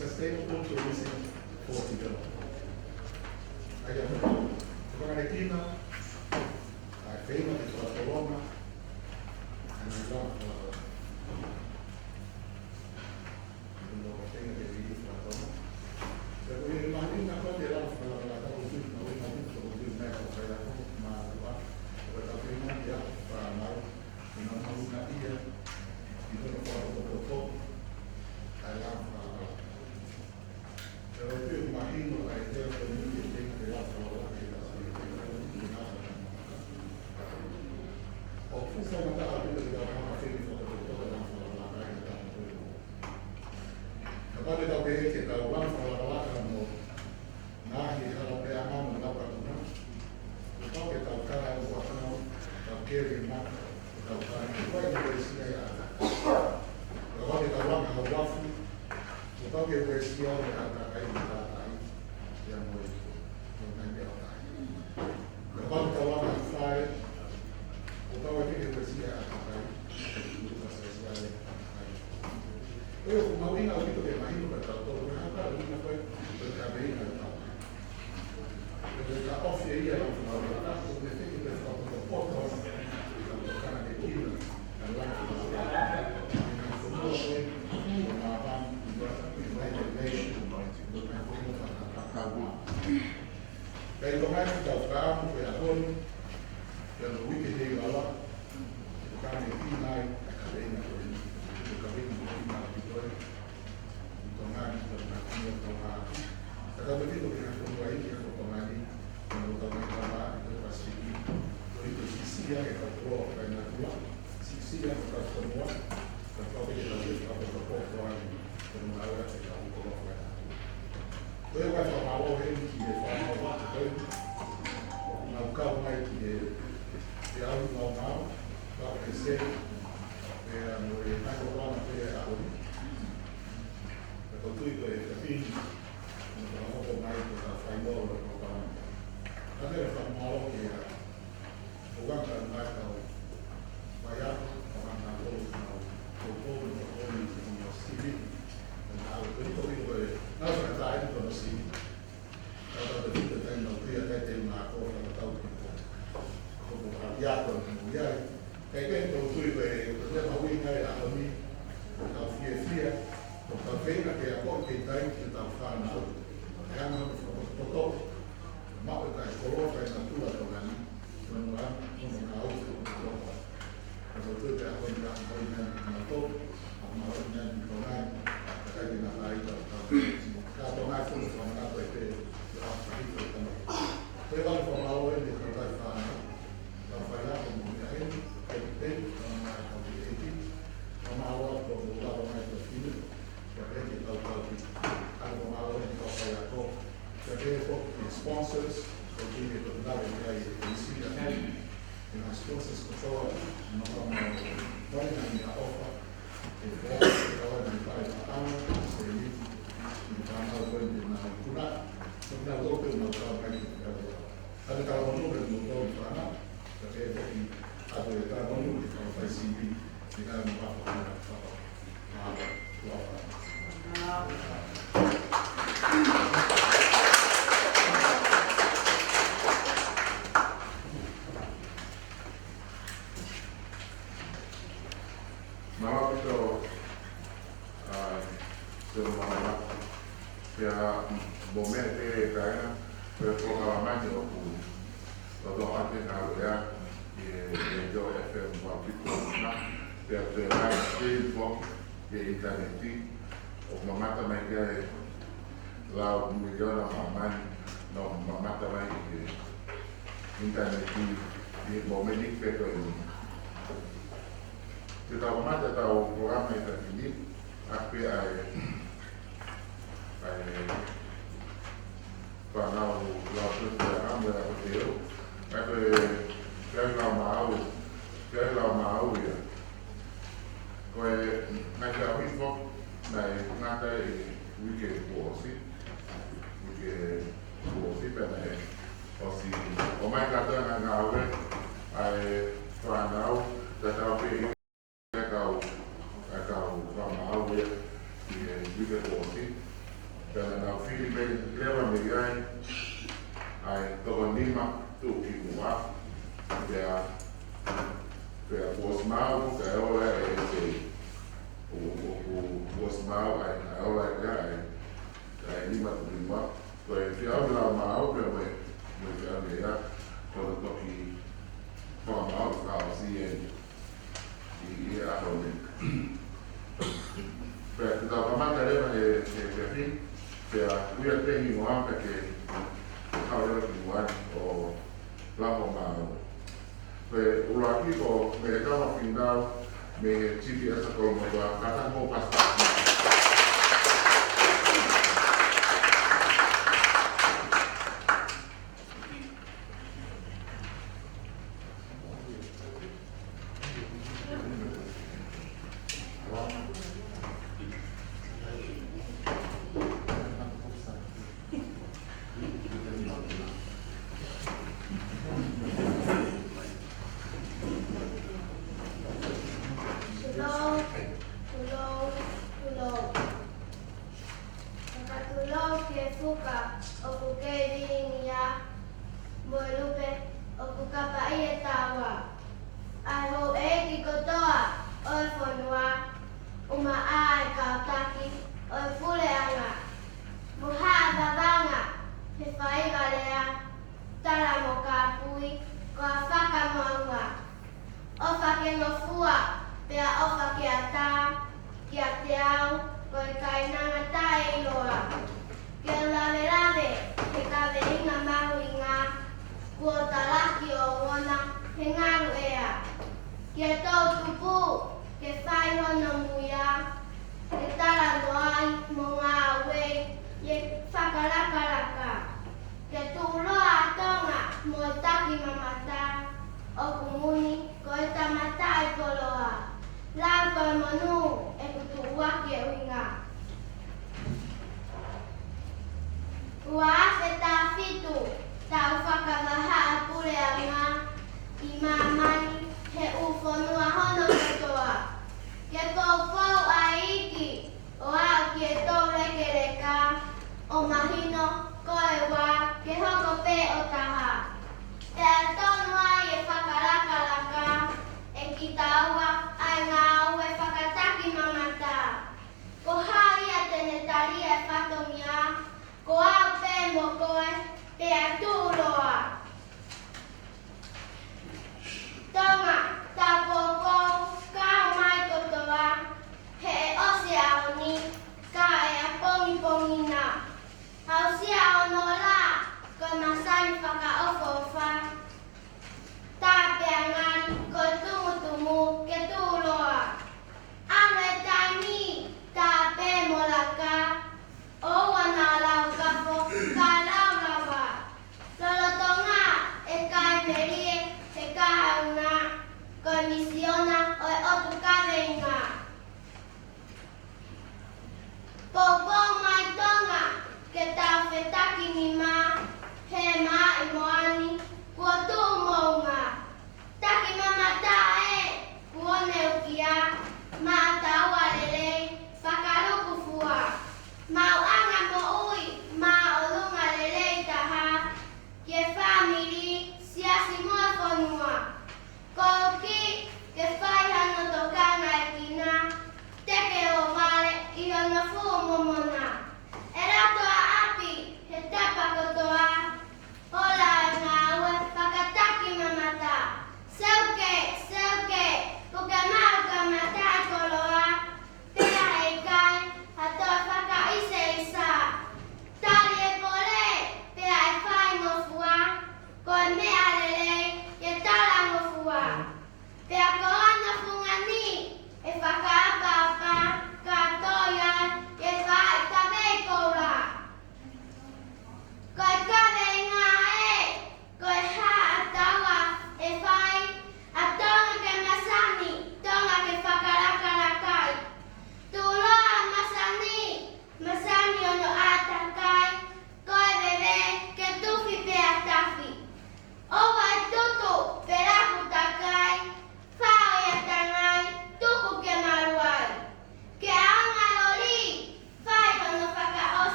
Sustainable tourism for development. Con Arequipa, a FEMA de Coloma, and I love tenga que vivir para todo. Pero imagina cuál era la consulta, no es una consulta para más pero también ya para más una guía y no para todo. Pero yo imagino la idea de que tiene que dar trabajo que la o quizá no está a de la mano que hizo de todo la calle. Aparte de que la urbana para la como nadie a la pea mano la para una. Lo que tal cara o guapano, tal que más, tal cara que puede decir ya. Lo que tal urbana o guapo, lo que decía de sponsors, continue to dare in Syria and sponsors control no come running in the offer if they are in the town so you need to come out when you know kuna kuna local no come back ada kalau mau kan mau sana tapi ada kalau mau di ICB dengan apa wike kuosi, pene osi omai kata ngawe ai whanau tata pe ekau whanau wike kuosi pene na Filipe leva migai ai toko nima tu kimua pea kuos mau ka ola kuos mau ai ola ai lima tu kimua Pues si habla más, pero me queda todo esto aquí formado, así y a donde. Pero la mamá te debe de fin, que voy a tener mi mamá que habla igual o la mamá. Pues lo aquí me dejaba final, me chipi esa como la casa como pasar.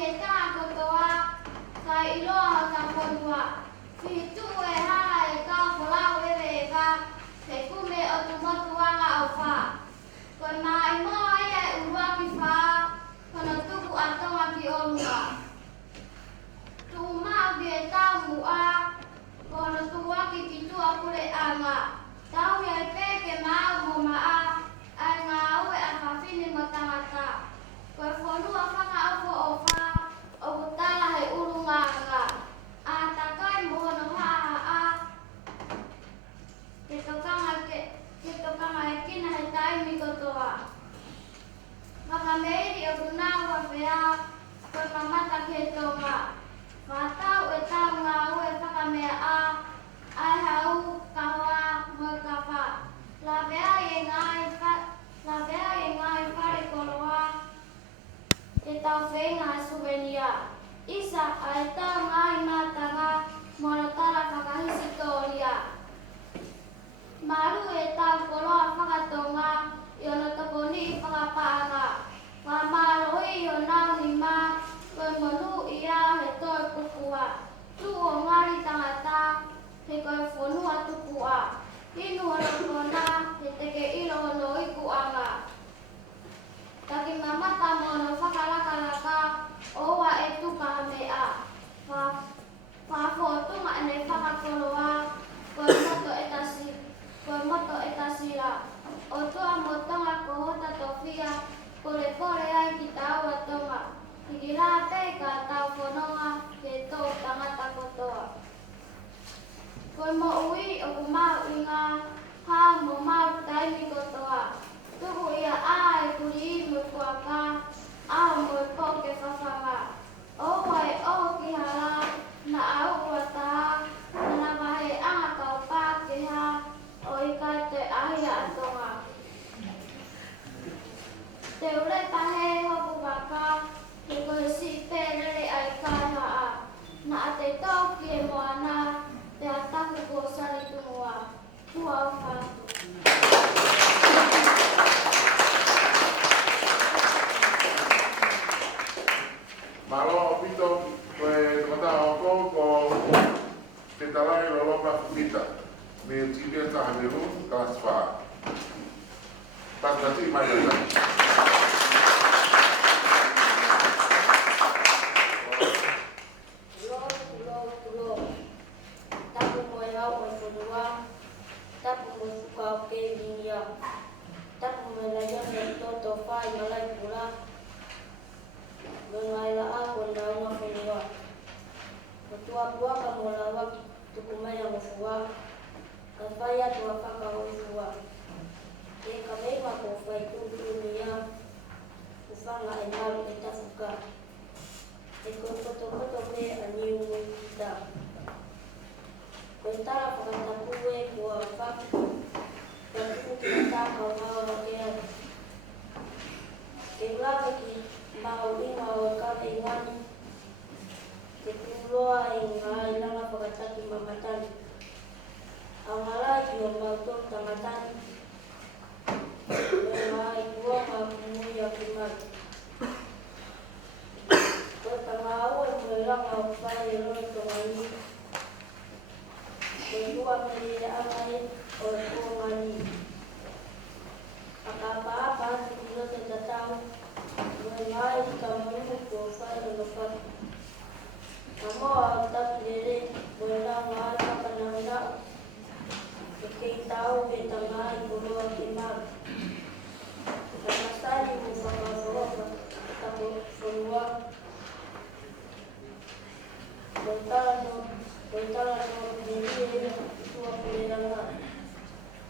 he tā kotoa, kai iloa ka konua. Whitu e hala e ka whalau e weka, he kume o tu motu anga au wha. Koe mai moa ia e urua ki wha, kono tuku atonga ki olunga. Tu maa ki e tau mua, kono tuwaki ki tua kure anga. Tau ia e peke maa mo maa, ai ngā ue a whawhini mo tangata. Koe whanua whaka aufo o wha, o kutala hei urunga anga. A takai mohono haa a, ke tokanga e kina he taimi kotoa. Whakameiri o kunaua whea, koe mamata ke tonga. Whatau e tau ngā ue whakamea a, ai hau, kahoa, mo kawha. La vea e ngai whare koroa, te tau whenga e souvenir. Isa ai tau ngai mātanga, mona tara whakahisi tōria. Maru e tau koroa whakatonga, i ono toko ni whakapaanga. Wha marohi o nau ni mā, koe monu ia he toi pukua. Tu o ngari tangata, he koe whanua tukua. Hinu ono kona, he teke ilo ono ikuanga. Taki mamata mono whakalakalaka, oua e tuka mea. Whafotunga ane whakakoloa, koe moto etasira. O tua motonga kohota tofia, pole ai ki taua tonga. Hiki rā peka tau whanonga, he tō tangata kotoa. Koe mo ui o ku mau inga, hā mo mau taimi kotoa. Tuku ia a e kuri mo kuaka, ao mo e poke whawhanga. Oua e oho ki hala, na au ua taha, na wahe anga kau pākeha, o i kai te ahia atonga. Te ure tahe hoku waka, he koe si pērere ai kai haa. Na a te tau ki e moana, te ataku ko sari tunua. Tua au whātu. Malo pito koe mata ko te talai lo lopa pita. Me tibia ta hameru kasfa. Pantati mai ya. Tapu moe hau mai whanua, tapu mo whukau ke minia. Tapu me la yone toto whai malai pula. Ngai la a ko na unha whenua. Ko tua puaka mo la waki tuku mai a mofua. Ka whai atua whaka hoi e ka meima ko whai tūtū nia. Ku whanga e maru e tawhuka. E ko koto pe a niu mo kita. Ko e tara whakatapu e kua whaku. Ka tuku ki a tākau maura ke anu. Ke ulawe ki mau inga o kawe ingani. Ke kuloa i ngā ilanga whakataki mamatani. Au ngalai ki o mautok tangatani. Me mai kua ma kumui a kumari. Ko tanga au e mui ranga o whai e roi tongani. Ko tua meri e angai o e tongani. Akapa atu ki rote tatau. Me mai ka munu ko whai o nopatu. Ka moa au taki rere, mo e rā mai whakanau. E kei tau e tanga i koroa ki maru. Ka masari mo whakawhoroka, ka mo whanua. Koitara no niri e tua kureranga.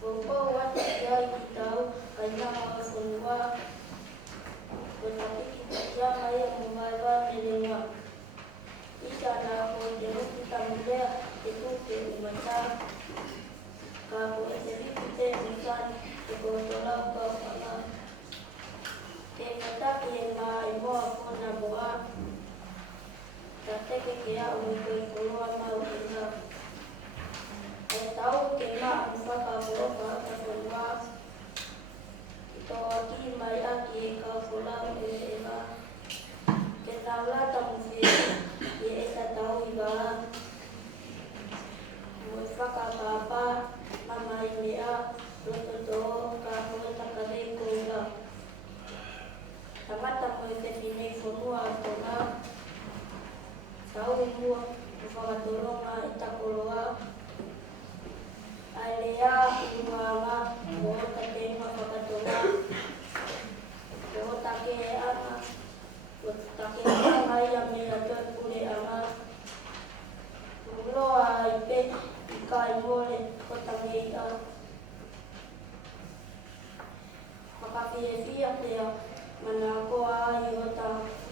Ko kou atu ki ai ki tau, kai nama o whanua. Ko tapiki ki tiama e mo mai wā me renga. Ika nā ko te ruki tamulea te tuke umata. Ka ko e te riki te umtani te ko tolau ka whanga. Ke kataki e ngā i moa kona moa. Ka teke ke au e koe koroa mau e ngā. E tau ke ngā mwhaka moroka ka whanua. Ki toa ki mai aki e ka wholau e ngā. Ke tau lata fonua o whakatoronga I takoroa. Ai lea ungaanga mo take inga whakatonga. Ko take anga, ko take anga ia mea toi pule anga. Uloa I pe I kai mole ko tangei a. Whakawhiawhia pia mana koa ai o ta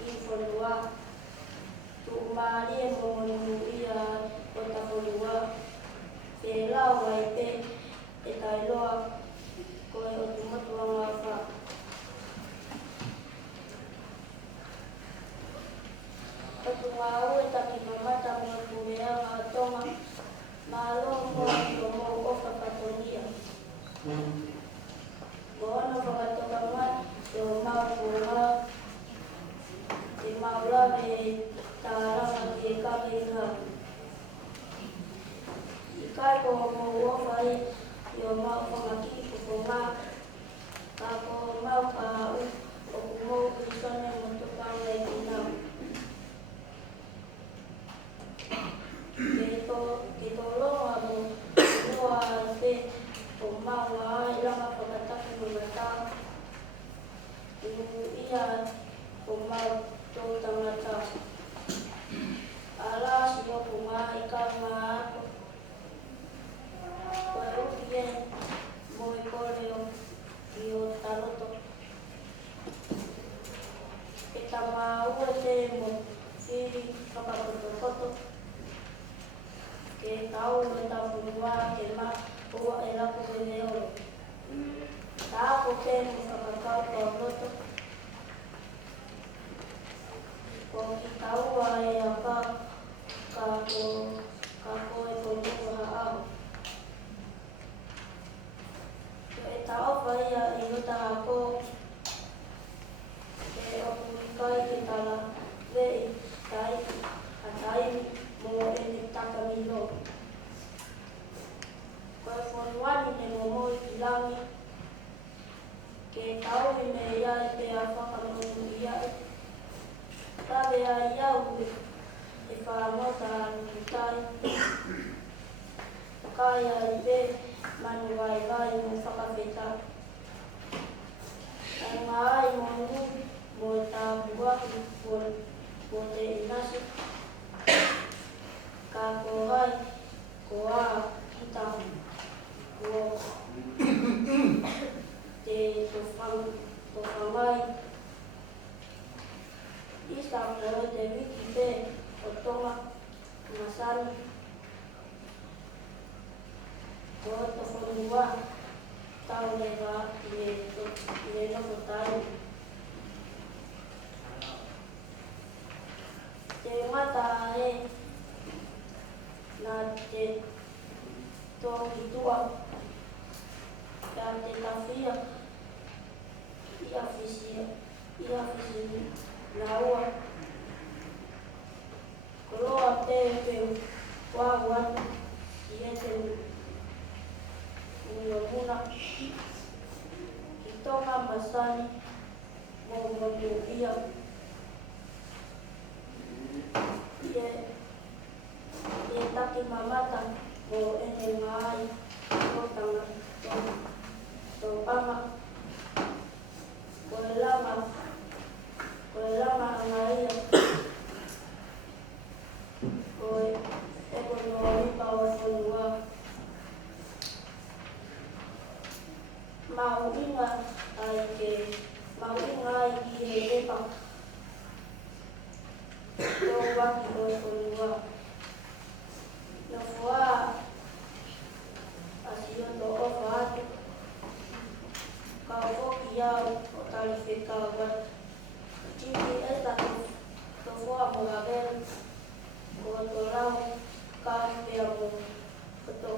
I whanua. Tu maari mo monu ia o ta whanua. Te lau ai pe e tai loa koe o tu motuanga wha. O tu ngā ue taki mamata mo kureanga tonga. Mā loa moa o mo o whakatonia. Ko ana whakatoka mai e o mau kua. Te mau lawe tā ranga ki e kawe inga. I kai ko mo wawhai I o mau whamaki ko ngā. Ka ko mau ka au o ku mou ki sone mo tupanga I ki nau. Ke to loa mo loa te o mau ai langa whakataki mo ngata. Ia o mau tō tangata. Ala si o ku ngā I ka ngā ako. Koe uki e mo I kore I o taroto. E ta mā ua te mo whiri whakakotokoto. Ke tau e tau whanua ke mā ua e rapu e me oro. Tā ako te mo whakakau kua roto. Ko ki taua e a pā ka ko e whanua au. E taofa ia I rota ako e oku I kai ki tala vei tai a tai mo e te takamino. Koe whanuani ne momo I ki langi ke tau I me ia e te a whakamonu ia e. Tawe a iau e whanota anu tai. Kai a I pe manu vai mo whakawheta. Ai ngā ai mo ngu mo e tā buaki mo te inasi. Ka ko hai ko a ki tahu ko te to whangai. Isa o te wiki pe o tonga masani. Ko to whanua tau le wā le noko tai. Te ngata e nā te tōki tua kia te tawhia ia whisi nā ua. Ko roa te peu wāu atu I e te muna. Ki tonga masani mo monu ia. E taki mamata mo ene ngā ai o tanga tō pama. Koe lama anga ia. Koe e kono ripa o whanua. Mauinga ai I he repa. Tō waki o whanua. No whua asi o tō ofa atu. Ka hoki au o tali wheka watu. Tiki e tato tō whua mo la veru. Ko tō rau ka pia mo koto.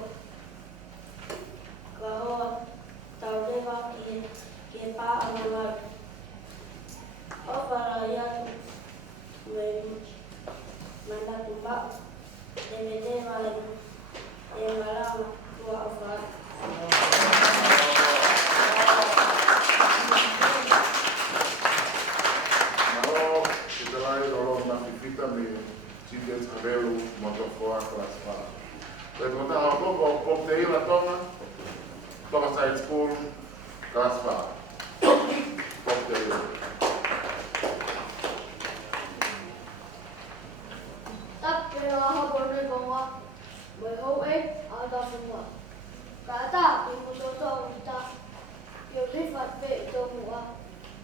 Ka hoa tau rewa ki e pā angarai. Ofara I atu me manatu mau. Te me rewa e ngarama tua ofara. Malo, kita lai olo masifita me Children's Aberu, Motofoa, Class 5. Pero quando eu estou com o Teira, toma Side School, Class 5. Com Teira. Tap kaya habon na gawa. May hoe ada semua. Kata ibu soto kita. Yo rifat be itu mua.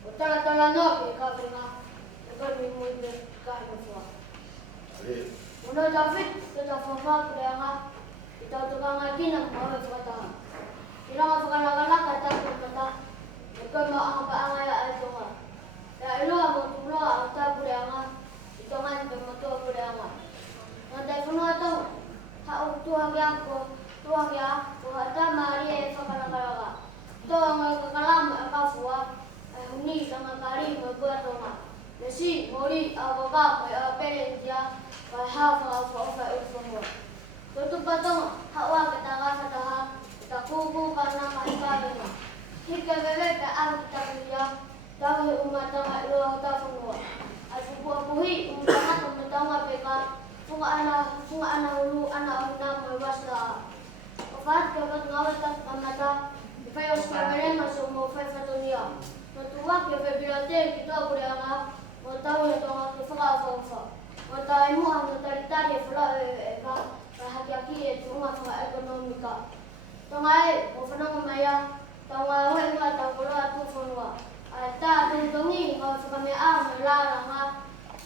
Utara no ke kabinga. Lepas minggu ini kahit semua. Muna David kita fafa kaya kita tukang lagi nak mahu kata. Kita ngapa kalau kata kata. Lepas mau apa angai itu mah. Ya ilo mau pulau atau pulang itu kan pemotor pulang. Nanti pulau itu hak tuang yang ko ada mari fakala to ngakalam akafua huni sama kari membuat rumah besi mori agoga pere dia hafa fa semua tutup patong hawa kita kita kuku karena mereka hingga bebek kita punya tahu umat tengah lo tahu semua aku buhi umat tengah mereka Funga ana ulu ana una mawasla. Ofat kabat ngawat kamata. Fayo skabere masumo fay fatunia. Matuwa ke bibliotek kita buranga. Motaw ya tonga kifaka fonfa. Motaw mo ang talitari fula ka hakiaki tunga fa ekonomika. Tonga mo fanang maya. Tonga we nga takulo tu fonwa. Ata tuntongi nga fa kami mala nga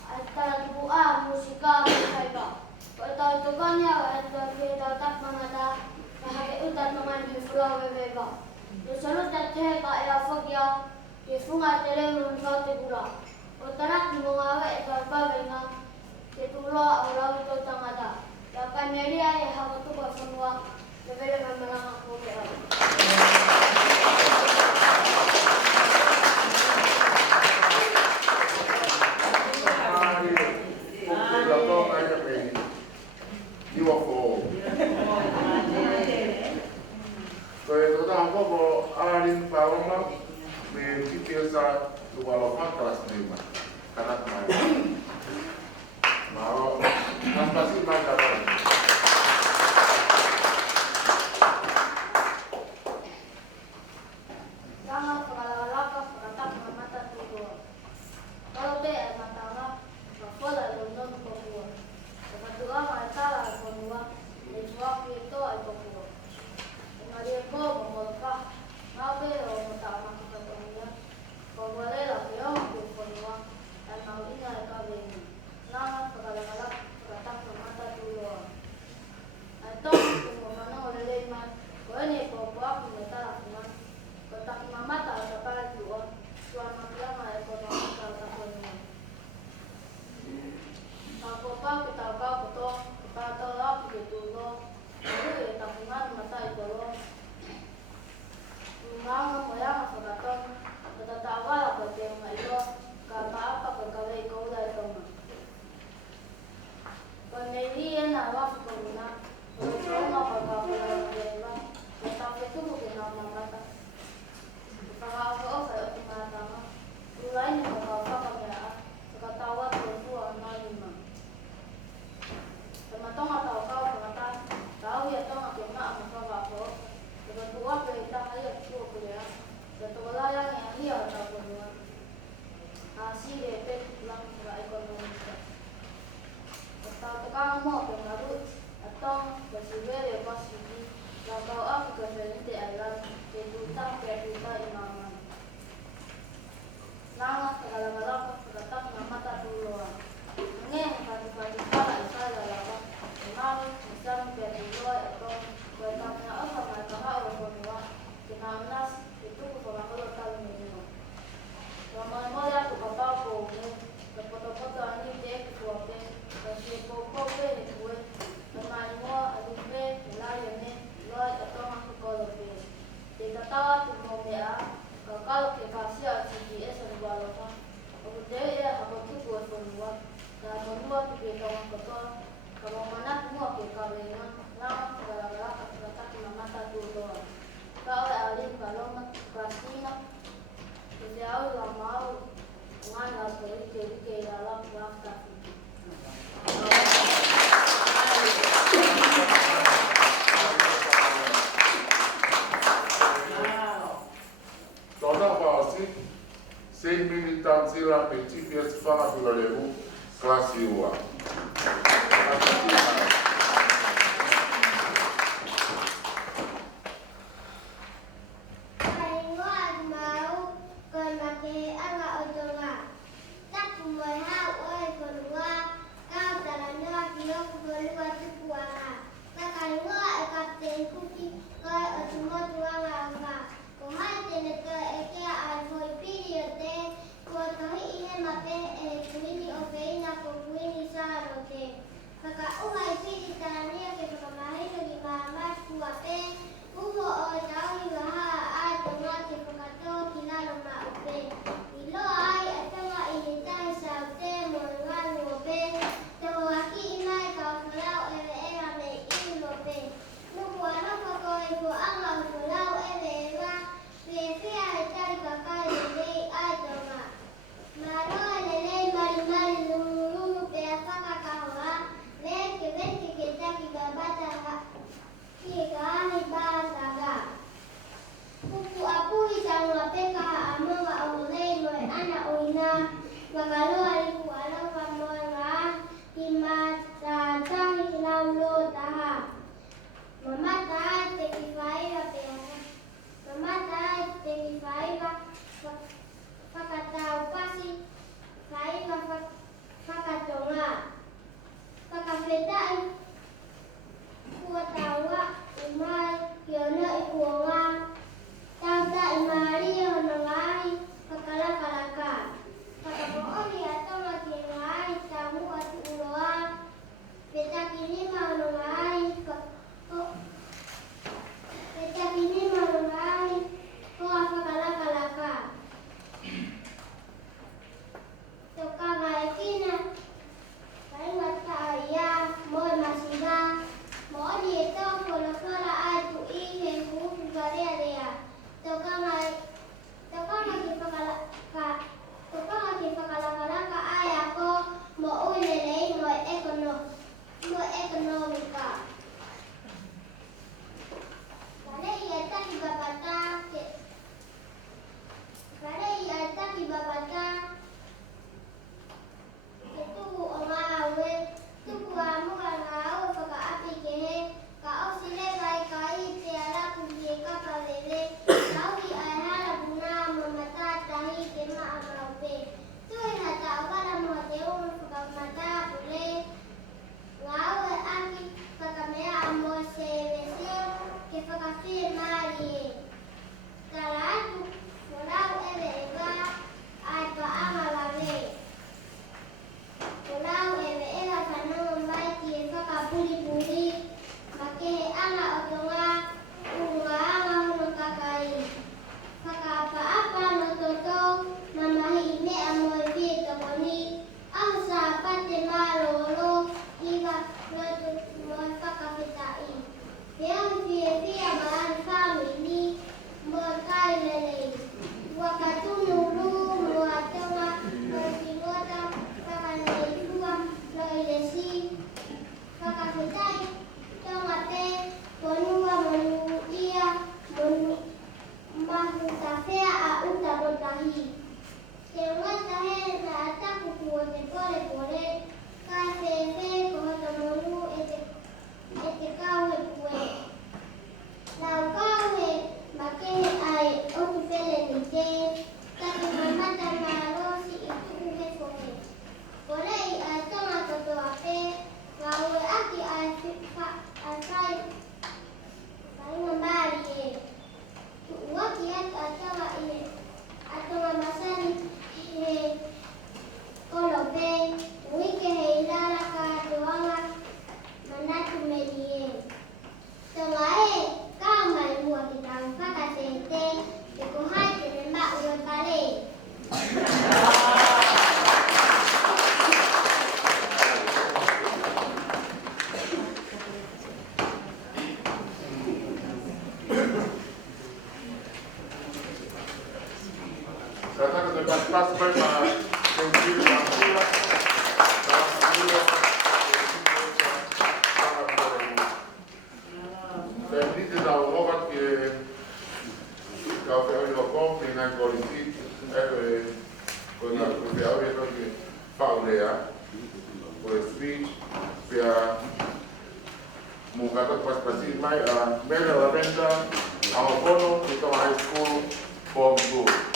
Antara buah musika mereka. Kalau tukannya kita tak mengada bahaya utar teman di pulau mereka. Lalu terjadi kaya fogia di funga telem kau tegura. Utara di mengawe berapa dengan ketulah orang itu tangada. Dapat media yang harus tu semua lebih memenang mereka. Arin Paloma, me details do Balofan Class 3, Canak Maro, mas pasti mais agora. Jangan pengalala perkataan mata tubuh. Kalau dia mata pola london pokuah. Kedua mata pokuah, lejuak itu pokuah. Kemudian memolkah mau bero mata makanya. Pemboleh lah bero pokuah. Dan mau ini mereka beri. Nama pengalala perkataan mata tubuh. Atau kemana oleh leman. Kau ini pokuah mata leman. Kotak mama tak ada pada dua, suami lama ekonomi tak ada punya. Kalau apa kita betul, kita tahu begitu loh. Jadi tabungan mata itu loh. Memang moyang sekarang kita tahu apa yang itu, apa pegawai kau dah tahu. Pemilihan awak pengguna, semua pegawai dia, tetapi itu bukan nama mata. Kalau saya pertama, mulai apa kerjaan, ketawa perempuan lima. Teman-teman tahu kau kata, tahu ya tahu kena apa. Kedua kita ayat dua kuliah, kedua yang dia tahu kedua. Hasil efek pulang ke ekonomi. Kalau tukang mau pengaruh atau bersibuk posisi, kalau aku kerja di alam, kedutaan imaman. Nama segala-galanya terletak nama tak dulu. Ini pagi-pagi pala isal lalapa. Memang bisa menjadi dua atau bertanya apa mereka harus berdua. Kenamnas itu kurang kalau minum. Lama-lama aku bapak kau foto-foto ini dek kuat kasih pokok itu semua ada lainnya loh atau aku kalau kita tahu tu dia kalau kita kasih CGS dan balapan, kemudian ya apa tu buat semua, dan semua kita orang betul, kalau mana semua kita lengan, lama segala-galanya kita tak mata tu doang. Kalau alim kalau pastinya, kita lama, mana boleh jadi dalam waktu. Wasiwa. Pia Mugata Paspasi Mai, Mary Lavenda, Aopono, Ito High School, Form 2.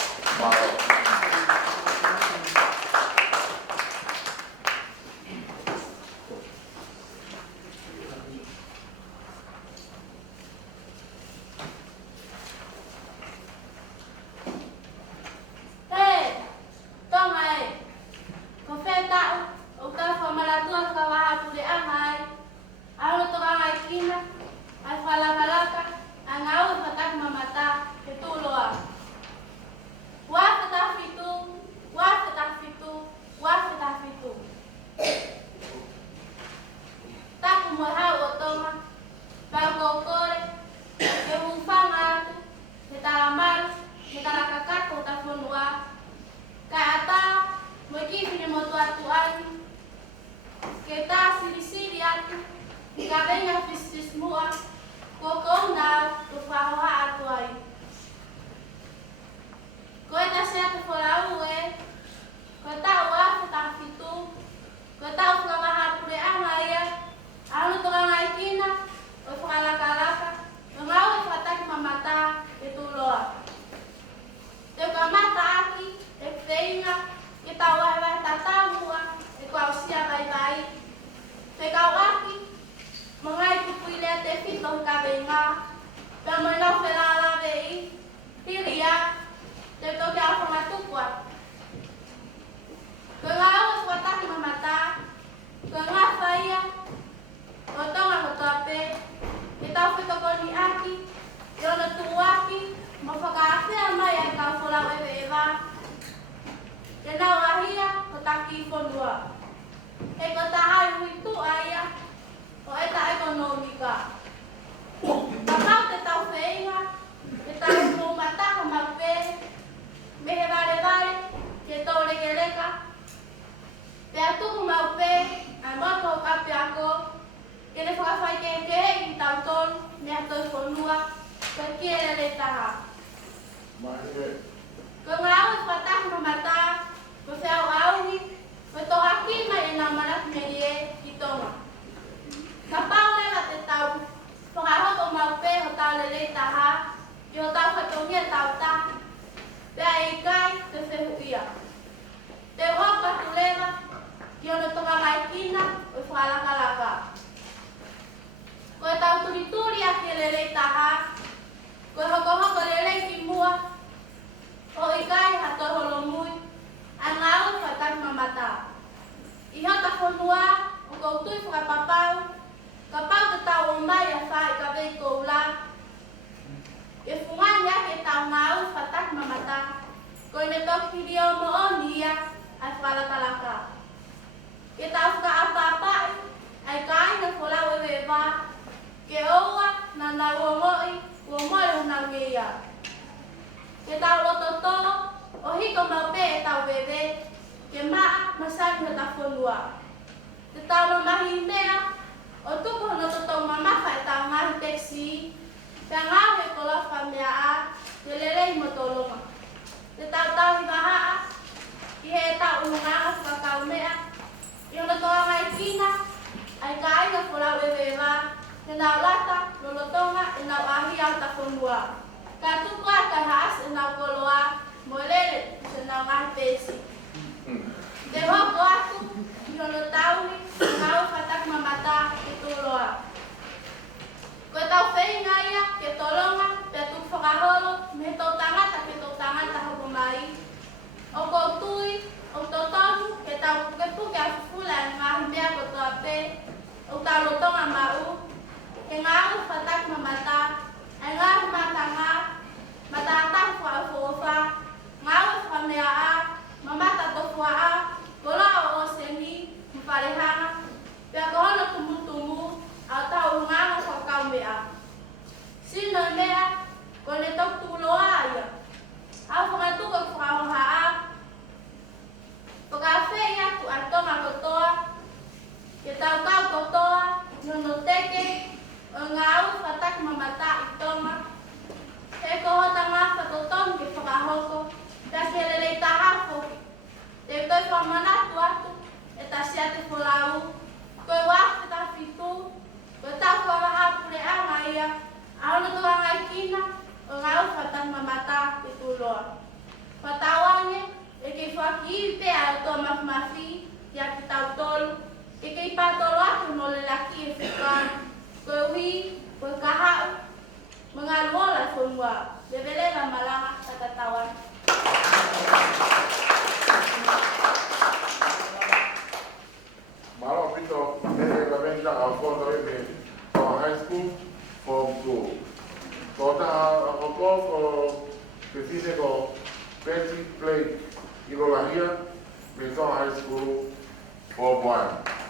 Te estoy formando a tu eta siate folau. Koe wa so la venta a fondo de high school form 2. So ta a poco que tiene con Betty Blake y lo hacía Maison High School form 1.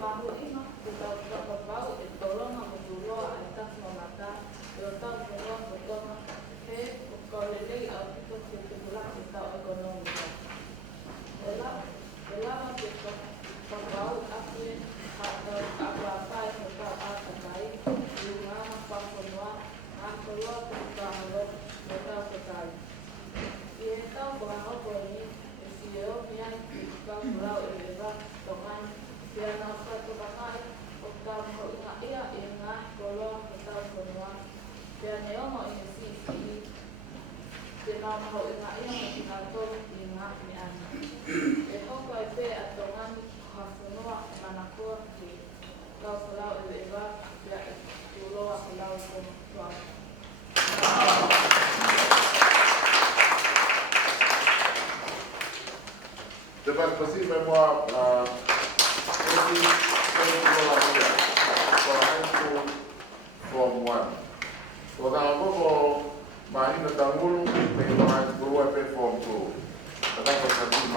bajo ima, bajo el tolong aku dulu atas mamata, lepas tolong betul, kalau lagi aku itu sebulan kita ekonomi. Dalam kita bahu aku apa yang kita terkait dengan apa semua, aku kita harus kita terkait. Ia tahu bahwa ini CEO yang kita pulau ini dengan dia nampak tu pakai utang ingat kalau kita semua dia neo ini sih dia nampak ingat kita tu ingat ni ane. Itu kau ipe atongan hasilnya mana kau di kau pulau ini dia pulau pulau semua. Depois possível memória Form 1. So now go Marina Tangulu, may mga guru ay Form 2. Tapos sa team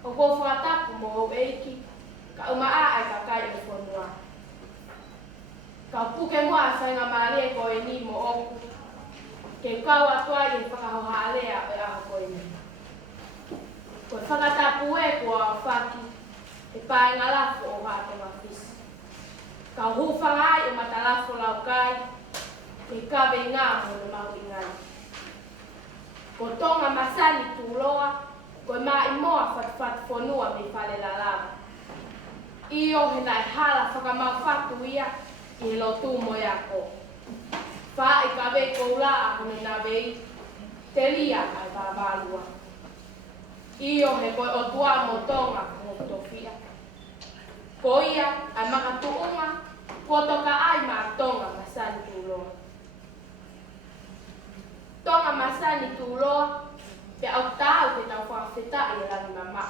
O ko fata mo eiki ka umaa ai ka kai e fonua. Ka puke mo asa nga mare ko ni mo o ke ka wa toa i pa ho hale a ko ni. Ko fata pue ko faki e pa nga la ko ha te ma fis. Ka hu fa ai ma ta la fo la kai ke ka be nga mo ma ingai. Ko tonga masani tu loa ko ma imoa fat fonua me fale la lava. Iyo hena hala whakamawhatu ia I lo tu mo yako. Fa I ka ve ko la a na ve te lia ai babalua. Iyo he ko o tua mo tonga mo tofia. Ko ia ai makatuunga ko toka ai ma tonga masani tuloa. Tonga masani tuloa pe au tau ke tau whawhita I rani mama.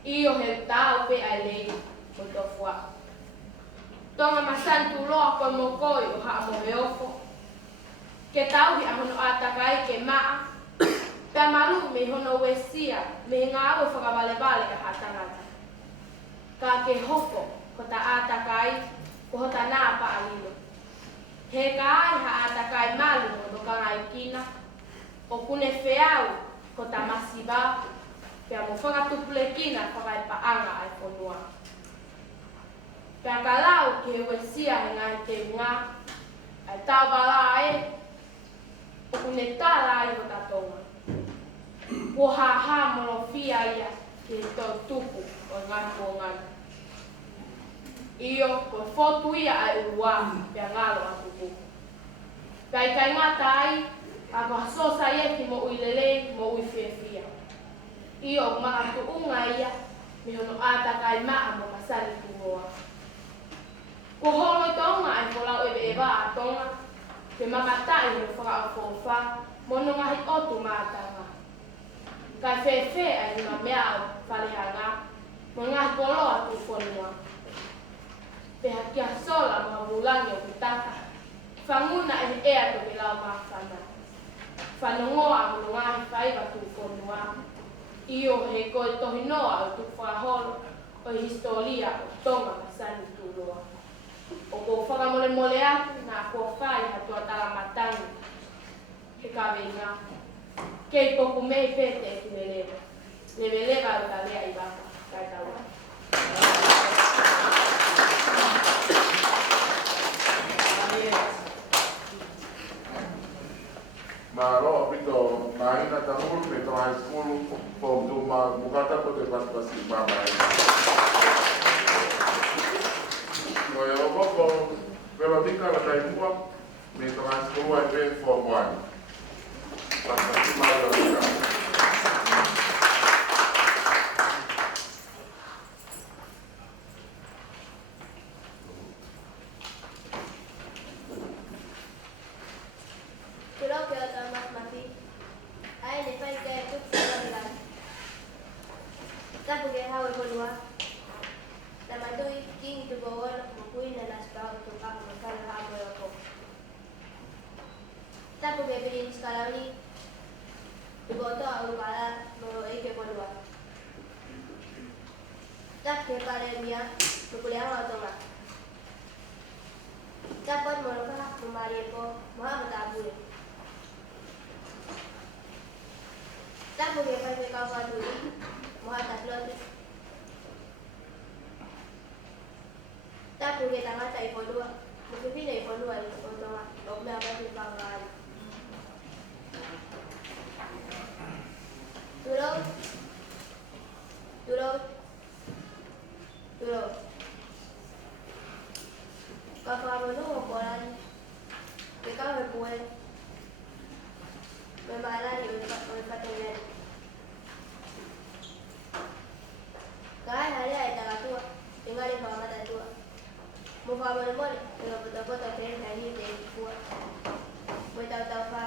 Iyo he tau pe ai lei mo tofua. Tonga masani tuloa ko mo koi o haa mo heofo. Ke tau hi ahono atakai ke maa. Pe maru me hono wesia me ngā awe whakawale-wale ka hatangata. Ka ke hoko ko ta atakai ko hota nā pa alilo. He ka ai ha atakai malu mo ka ngai kina. O kune whiau ko ta masiba. Pea mo whakatupule kina whakai paanga ai whanua. Pea ka lau ke wesia he ngai te ngā. Ai tau wala e. O kune tāra ai ho tatonga. Ko ha moro fia ia ke tau tupu o ngā ngā. Iyo ko fotu ia ai ua pea ngalo a tupu. Kai kai ngata ai, a ko hasosa ia ki mo uilele mo uifia. Iyo maa tuunga ia, me hono ata kai maa mo masari tuhoa. Ko hono tonga ai ko lau ebe eba a tonga, ke mamatai me whaka o fofa, mono ngahi otu mātanga. Kai fefe ai ma mea o whalehanga, mo ngahi koloa tu whanua. Peha kia sola mga bulangi o kitaka, whanguna e ea to ke lau mawhana. Whanongoa mo ngahi whaiva tu whanua. Iyo he koe tohi noa o tu whaholo o historia o tonga masani tuloa. O ko whakamole atu nā kua whai hatua talamatani he kawenga. Kei poku mei pete e kimeleva. Leveleva o ta lea I waka. Kai taua. Maro apito Marina Tangulu pito high school form 2 mukata po te paspasi mama. Ngoyo boko Veronica la taimua pito high school ay pe form 1. Paspasi mama. Nama tu king tu bawa nak bukuin dan asbab untuk kamu kalau kamu pilih sekarang ni. Ibu tu aku kalah mau ikut kedua. Tak kepada dia berkuliah atau tak. Dapat mereka kembali ke Muhammad Abu. Tak boleh pergi kau dulu. Muhammad Abu. Tak boleh tangan tak ikut dua. Mungkin tidak ikut dua untuk tak. Oknum apa sih banggaan. Turun. Kalau kamu koran, kita berkuat. Membalas di tempat lain. Kaya hari ada tua, tinggal di bawah mata tua. Muka boleh, kalau betul-betul terjadi hari ini tua. Betul-betul apa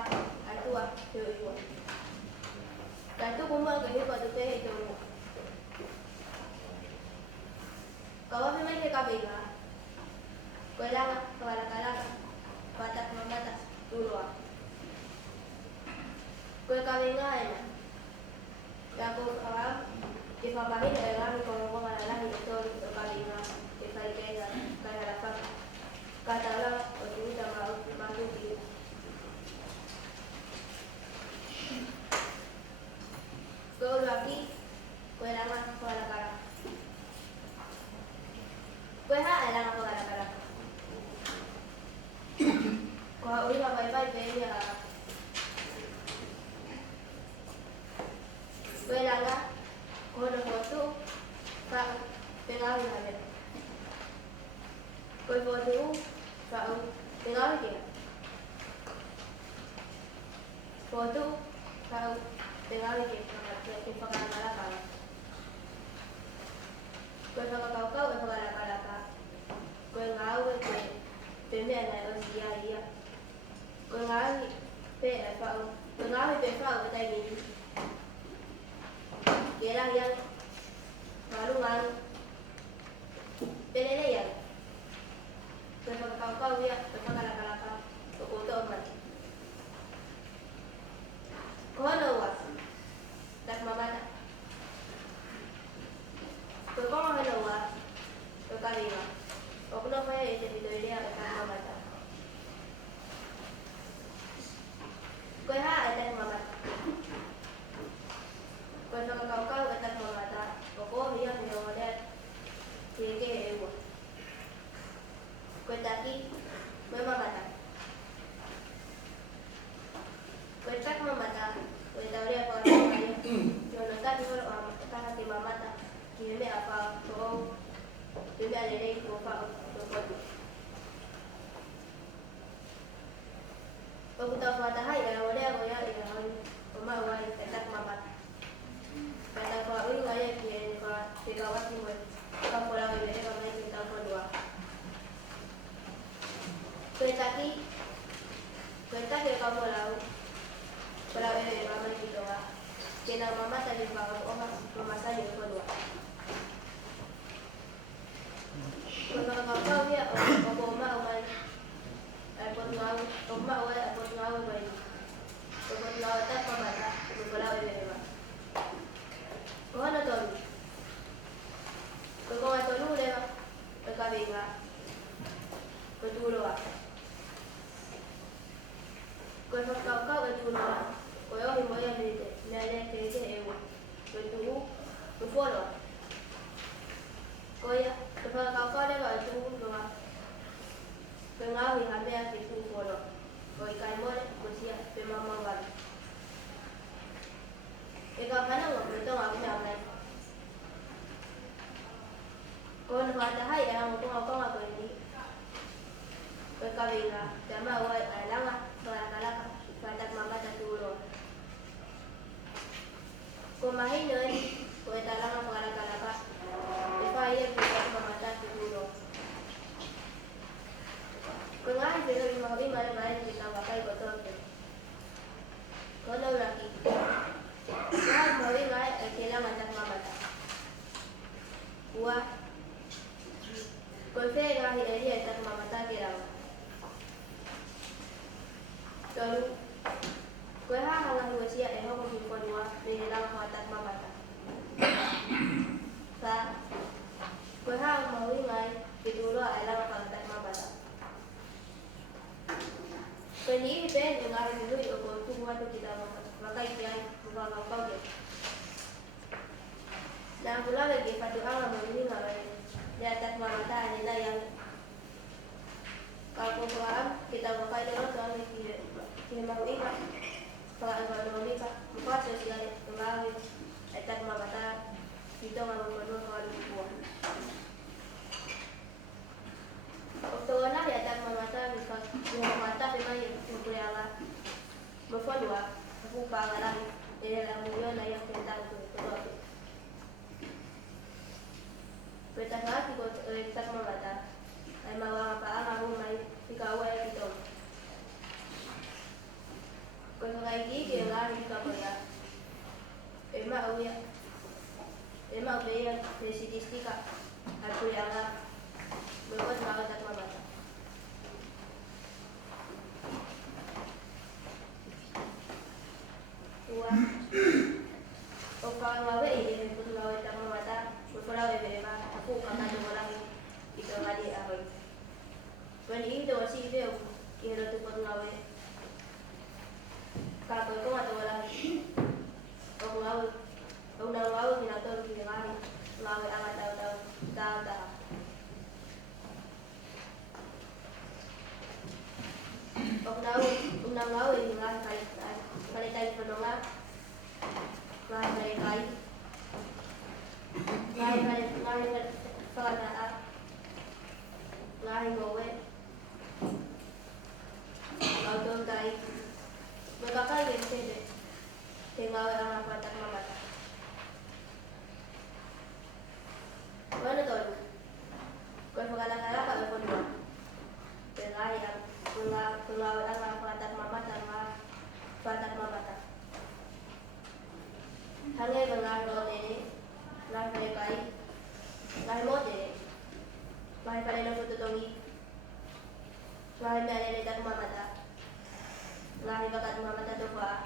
tua, tua. Dan tu kumpulan kehidupan tu itu. Kalau memang dia kabela. Kailangan kalah batak mamatas dulu. Kung kami nga ay ako ipapahin ay kami kung ako malalahin ito kami nga ipay kaya dapat katalang o tinita matuti. Kung lagi kailangan kalah. Kailangan kalah. Kau udah bye-bye baby ya. Kailangan kau ada foto tak pengaruh ada. Kau foto tak pengaruh dia. Foto tak pengaruh dia. Kita kalah. Kau kau kalah. Kau ngau ke pembian ada dia. Kau ngau pe apa? Kau ngau pe apa betul ni? Kira yang malu pelele yang kau dia kalah untuk man. Kau nawa tak mama kau nawa kau kalian. Kau nak saya itu dia akan mama. Kau ada mama. Kau kata mama. Kau dia model. Keke ewa. Kau tadi mama mata. Kau tak mama mata. Kau tahu dia apa orang Jangan tak orang kata di mama mata. Kini apa kau? Kini ada lagi kau. Kau tahu mata hai kalau dia kau ya mama wai tak mama. Kata kau ini gaya kian kau kawat ni kau pulang ini kau main kita berdua. Kau tak kau pulang ini mama kita wa. Kena mama tadi bawa mama saya berdua. Kau dia mama aku ngau bayi. Kau ngau tak mama tak pulang ini mama. Kau nak tahu? Kau nak tahu deh, kau kabinga, kau dulu ah. Kau dulu ah. Kau yang ni ada kerja ewa. Kau dulu, kau follow. Kau ya, kau deh kau dulu ah. Kau ngau yang ada kerja follow. Kau ikan boleh, kau siap, pemama balik. Ikaw ka nang betul aku namai. Kau nak ada hai yang aku ini. Kau kabinga, jama awal alang kalah batak mama tak dulu. Kau mahin ni, kau talang kalah. Ipaya batak mama tak dulu. Kau ngai jadi mana kita pakai betul. Kau nak lagi. Kau ngai kailangan batak mama tak. Wah. Kau fega dia tak mama tak kailangan. Lalu kau kau ke. Nah pula lagi patu Allah membeli ngawe di atas mamata adalah yang kalau paham kita pakai dulu soal kita mau ingat kalau kalau ini pak bukan sosial kembali atas mamata itu mau berdua kalau dibuat. Waktu anak di atas mamata bisa mamata memang yang berkualitas berkualitas aku pangalan ini dalam dunia yang tentang itu betul. Kita nggak kita mamata ay mawakapaan ako may ikaw ay ito. Kung nakaigi, kaya nga ikaw ko ya. Mauwi yan, residisti ka. At kuya nga, bukod makot at mamata. Tuwa. O kang mawi, hindi po tulawit ang mamata. Pagkulawit, beba. Ako, kakado mo lang ito nga di ako. When itu masih dia kira tu pengawe kalau itu atau orang pengawe kita tahu gimana pengawe amat tahu pengawe gimana kali tadi penolak kali pengadaan ngawe Auto guide. Magkakal din siya. Tingaw ang patak mamata. Ano to? Kung magkakala ka ako mo. Tingaw ang patak mamata. Hangay mga ini. Lahi kay. Lahi mo din. Lahi pa rin ang tututungi. Lahi na rin ang mamata. Lahi bakat mamata to pa.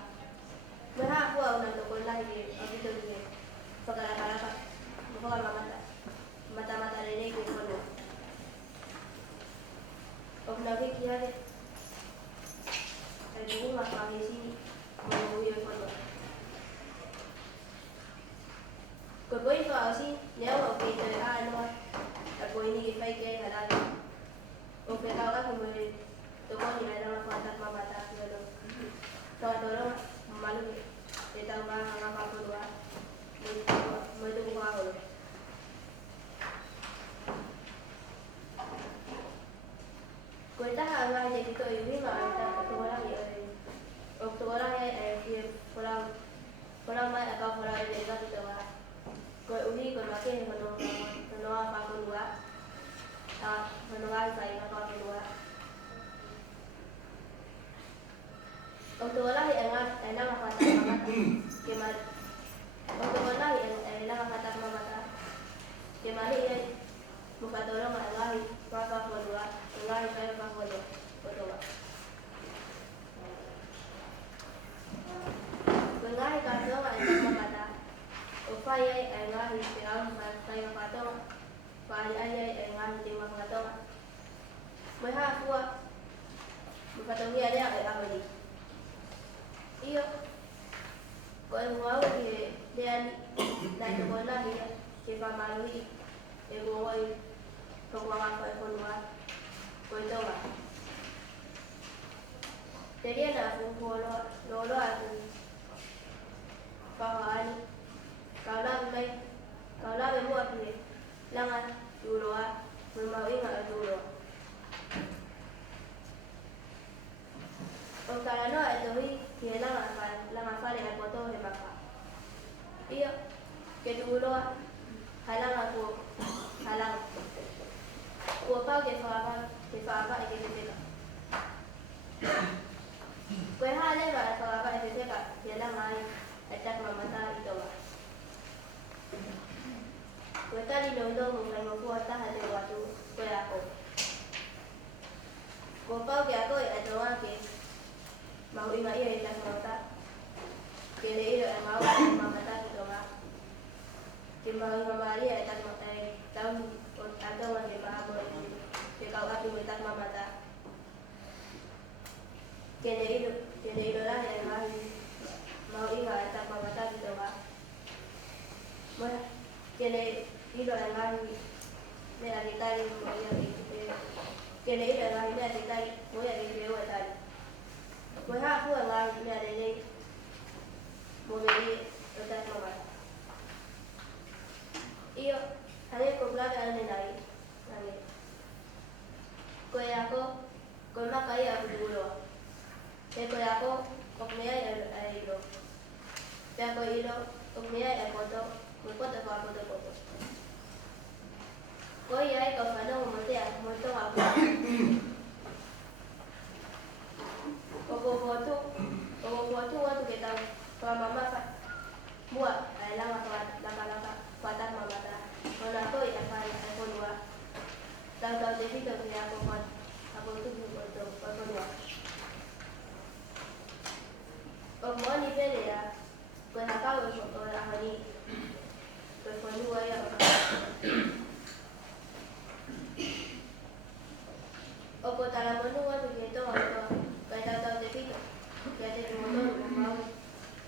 Berapa aku nak tukul lahi abis tu ni. Pagkalakala bukan mata ini ko kono. Pag nakikiya ni. Ay buong makangisi mabuyo kono. Koy ko asi niya okay to ano. Ako ini gipay kay halal. Okay ka ka kumulit. Tukol ni ada matat mamata dulu. Todo malu kita ba ang kapulwa. Mo ito ko ako. Kuita ang jadi dito ini mah orang ya. Waktu orang ya pulang mai atau pulang ini kan itu lah. Kau uni kau makin menua kapulwa. Menua saya kapulwa. Waktu wala yang enak kata mamata, kemal. Waktu wala yang enak kata mamata, kemal ini bukan orang lagi, apa kedua, lagi saya apa kedua. Bengai kata orang enak mamata, upaya enak hilang saya kata, upaya enak hilang kata. Mereka kuat, bukan orang ada apa ni. Iyo, kalau mau dia naik ke bola dia, siapa malu dia bawa penguangan penguat, kau itu lah. Jadi anak aku lolo aku kawan, kalau membuat dia, langat dulu memang ingat dulu. Kalau itu dia lang apa dengan foto di bawah. Iya, kedua halang aku halang. Kuapa ke faham itu juga. Kue hale ba faham itu juga. Dia lang ay atas mamata itu lah. Kue tadi dong mulai membuat hal waktu kue aku. Kuapa ke aku itu lagi. Mau ingat ia yang mamata. Kini itu yang mau mamata itu lah. Timbang mamari ya tak tahu atau masih paham boleh. Jika aku minta mamata. Kini itu lah yang mau ingat tak mamata. kene ilo na ngai me na kitali mo ya ki kene ilo na ngai me na kitali mo ya ki o tali ko ha ku ngai me na le mo be o tali mo mai io hale ko blaga ane nai nai ko ya ko makai aku dulu ko ya ko me ai ilo pero ilo me ai foto ko foto ko ya ko fa no mo te mo to aku foto waktu kita kalau mama buat lama patah mama ta kalau aku ya kan aku dua tahu jadi tak punya aku tu foto dua mau ni pele ya ko nakao ko ahani ko dua ya Opo tala menua begitu atau kata tahu jadi jadi motor mau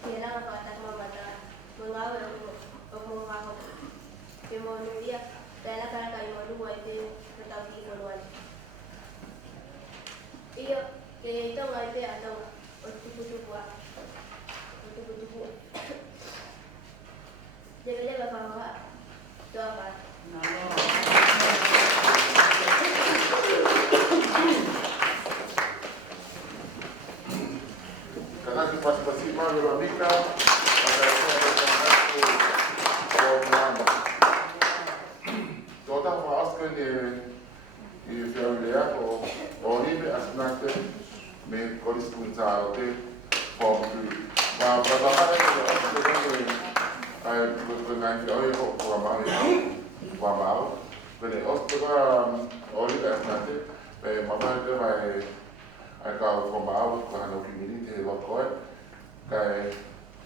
hilang apa tak mau baca mengawal mau mau kemonu dia tala kalau kayu menua itu tetap di menuan iyo itu nggak itu atau untuk buat jaga bapak itu apa Gracias por participar de la mica. Total voor als je familiar of niet als nachte met correspondent voor maar wat dan ook ben ik al van bouwen, we gaan ook niet heel kort. Kijk,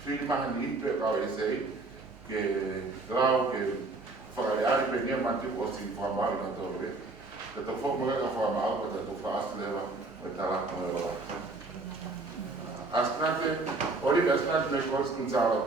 veel maar niet, we gaan eens que familiar ik ben niet maar natuurlijk als die van bouwen natuurlijk. Dat er voor me gaan van bouwen, dat er voor als leven met daar nog als natte, Oliver als natte met kosten zalen.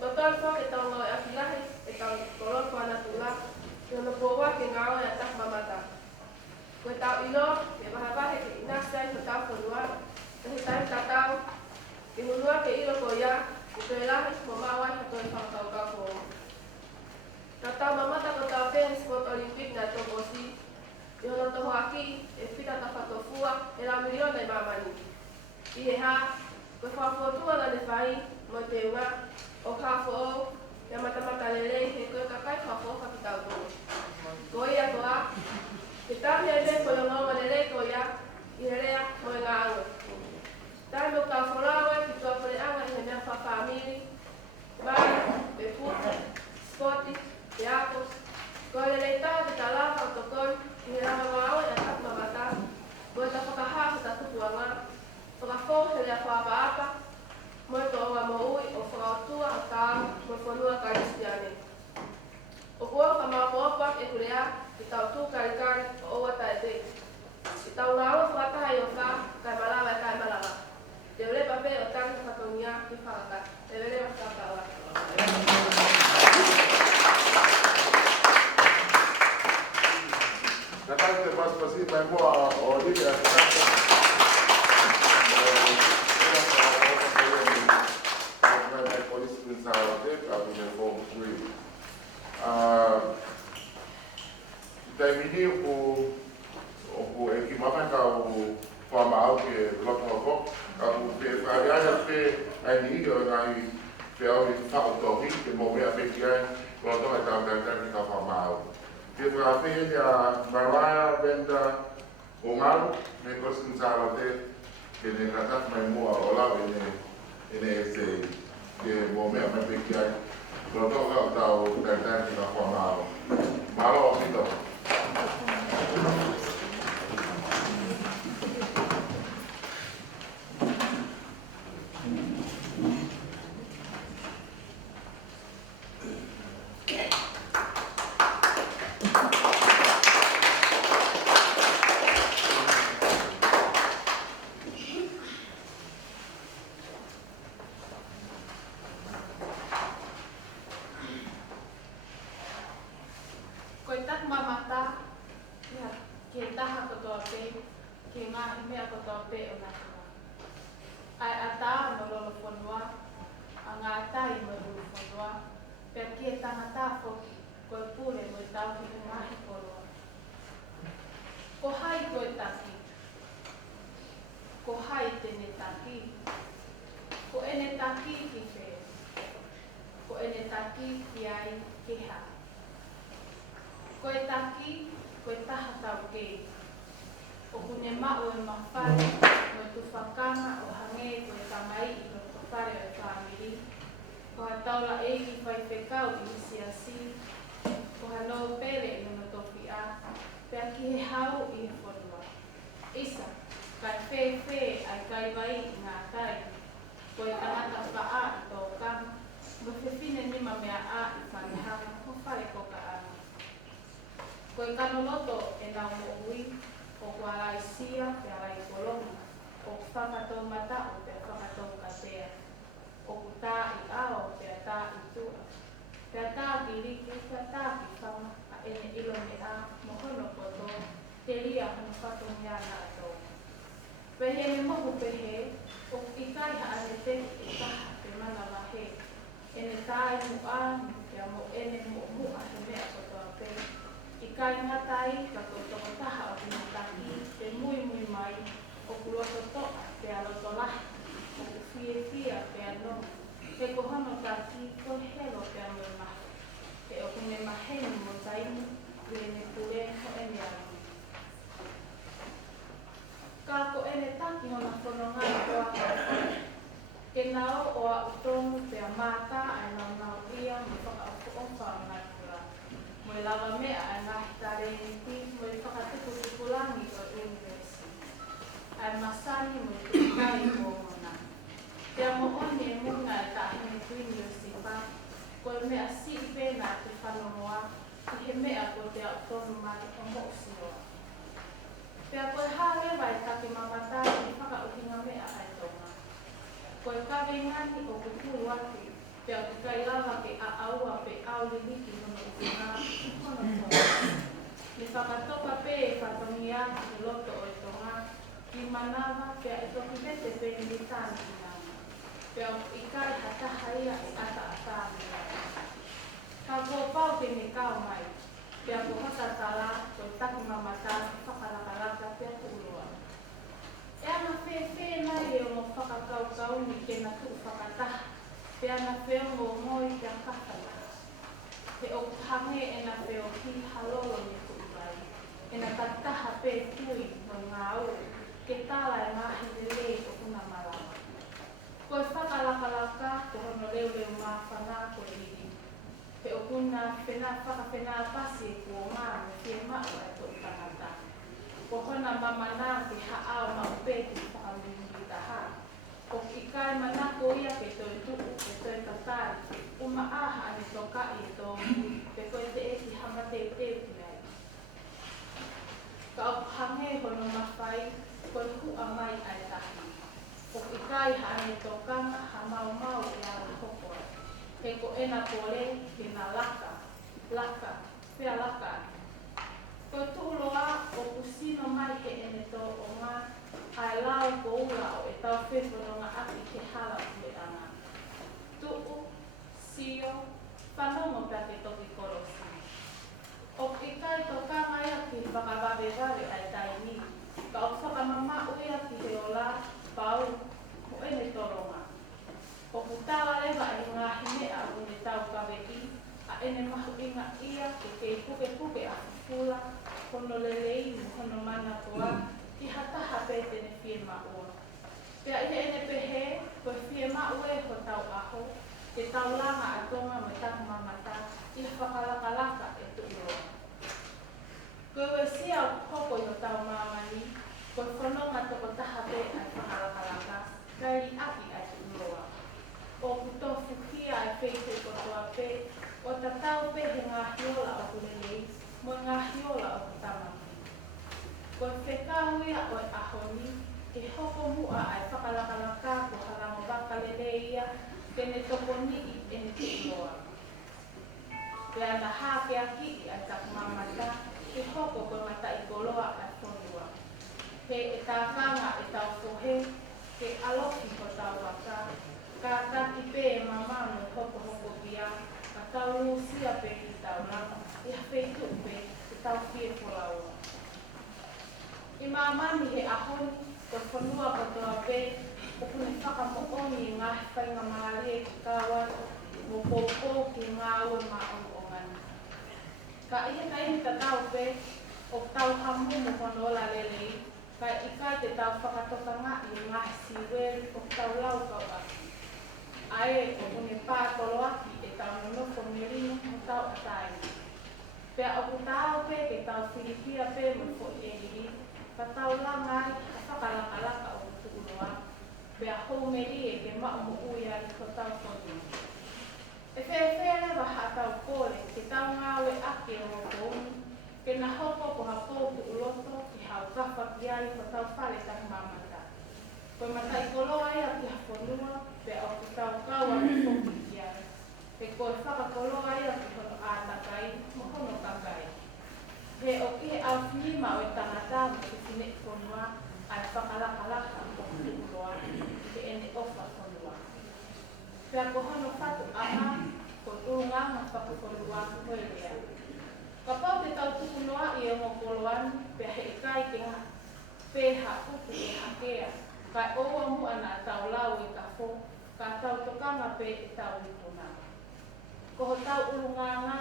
Total fue que estaba aquí la, estaba color para natural, yo no puedo que ngao ya está wak e kurea, i tau tū kari o oa tai te. I tau rāua whakataha i o kā, kai malawa e kai malawa. Te ure pape o tangi whakaungia ki whakaka. Te were whakakawa. Nataka basi basi kwa odili ya police consolidated after the form 3. Termini o equipamento o formal que logo o pegar pe aí eu aí pelo faltou que mover a pegar quando eu estava tentando formal. Geografie ya Malaya Benda Omar me kosin salate que ne kata mai mo ola ene ese que mover a pegar quando eu estava tentando formal. Malo opito. Koe kanoloto e nau mo ui o kua raisia pe arai kolonga o whakatou mata o pe whakatou katea o kuta I ao pe ata I tua pe ata ki riki pe ata ki whanga a ene ilo me a mohono koto te ria hana whatongia na ato pe he me mohu pe he o I kai ha ane te I kaha pe mana wahe ene tai mu a pe amo ene mo mu a he mea koto a pe I kai matai ka kotoko taha o kina taki te mui mai o kuloto toa pe aloto lahi o kuwhia pe ano te kohono taki ko helo pe amo mahi te o kune maheni mo taimu kuene kure ho ene anu ka ko ene taki hona whanongai koa ke nao o a utonu pe a mata ai nau ia mo whakaofa ngai kura mo I lava mea ai ngahi tare ni mo I whakatukulangi o university. Ai masani mo I tukai o mona. Te amo oni e munga e tahine tu university pa, ko mea si pena te whanomoa, I he mea ko te autonu mai o mo'usioa. Pea koe harewa I take mamata I whakauhinga mea ai tonga. Koe kawe ngani o kukuru ati, pea te kai lava ke a aua pe au liliki hono ukinga hono tonga. Ni whakatoka pe e whatongia I loto o tonga, ki manawa pea e toki vete pe ni tāni ki nana. Pea I kai hataha ia I ata atani. Ka kō pau ke me kao mai, pea ko hatatala ko taki mamata whakarakaraka pea kuroa. E ana whewhe nai e o whakakaukau ni ke na tu whakataha. Pea na wheo ngō ngoi kia kawhana. Te o hange e na wheo ki halolo ni kuiwai. E na tataha pē tui no ngā ue. Ke tāla e ngahi lelei o kuna marawa. Koe whakalakalaka ko hono leo mā whana ko hiri. Te o kuna whakawhena pasi e kua ngā me whie maua e tō tangata. Ko hona mamana ki haao ma upeti whakamini taha. O I kai manako ia ke toi tuku, ke toi tatari, uma aha ane toka I tō pe koe te eki hama te ena pole ke na laka, pea laka. Ko tuuloa o kusino mai ke ene tō o ngā ai lau ko ula o e tau whewhanonga aki ke hala ue ana. Tuku, sio, whanongo pia ke toki korosi. O i kai tō kāngai aki whakawawe ai tai ni, ka o whakamama ui aki he o la pau o ene toronga. O kutawa lewa e ngā hinea o ne tau kawe I, a ene mahu inga ia ke kei puke a fula, kono lelei mo kono mana toa, ki hataha pe tene whie maua. Pea I ene pehe, koe whie maua e ko tau aho, ke tau langa a tonga me taku mamata, I whakalakalaka e tuuroa. Koe sia hoko I o tau mamani, koe whanonga toko taha pe ai whakalakalaka, kai aki ai tuuroa. O kutofu kia e peite kotoa pe, o tatau pe he ngā hiola o kulelei, mo ngā hiola o kutamaki. Koe whekauia o e ahoni, ke hoko mua ai whakalakalaka ko harango wakaleleia, kene toko ni I ene tuuroa. Pea na hake aki I ai taku mamata, ke hoko koe mata I koloa ai whonua. He e tākanga e tau kohe, ke aloki ko tau waka, ka taki pe e mamano hoko kia, ka tau lusia pe I tau rama, I hawheitu pe I tau whie polaua. I mamani he ahoni, ko whanua ko toa pe, o kune whakamooni I ngā whainga maari e ki kawa, mo pōpō ki ngā ue maonu o ngana. Ka ihe ka ihi ta tau pe, o tau hamu mo konola lelei, ka I kai te tau whakatokanga I ngā siweri o tau lau kau aki. Ae o kune pātolo aki e tau nonoko merino o tau atai. Pea o kutao pe ke tau whiripia pe mo fo I eri, ka tau langai a whakalakalaka o kutuuloa, pea hou meri e ke maumu uia I ko tau whonu. E whewhere waha tau kore ke tau ngawe aki o mokouni, ke na hoko ko ha pōku uloto ki hau kawha ki ai ko tau whare tahi mamata. Koe matai koloa ia ki ha whonua, pea o ki tau kaua ki whoki ki ai. Pe koe whakakoloa ia ki hono ātakai, mo hono kakai. He o ki he au whima o e tangata mo ki whine I whonua, ai whakalakalaka o kutuuloa, ke ene ofa whonua. Pea ko hono whatu aha, ko urunganga whakawhonua koe lea. Ka pau te tau tukunoa I o ngokoloani, pea he kai ke ngā pēha utu e hakea, kai oua mua na tau lau e ka who, ka tau tokanga pe e tau ikona. Ko ho tau urunganga,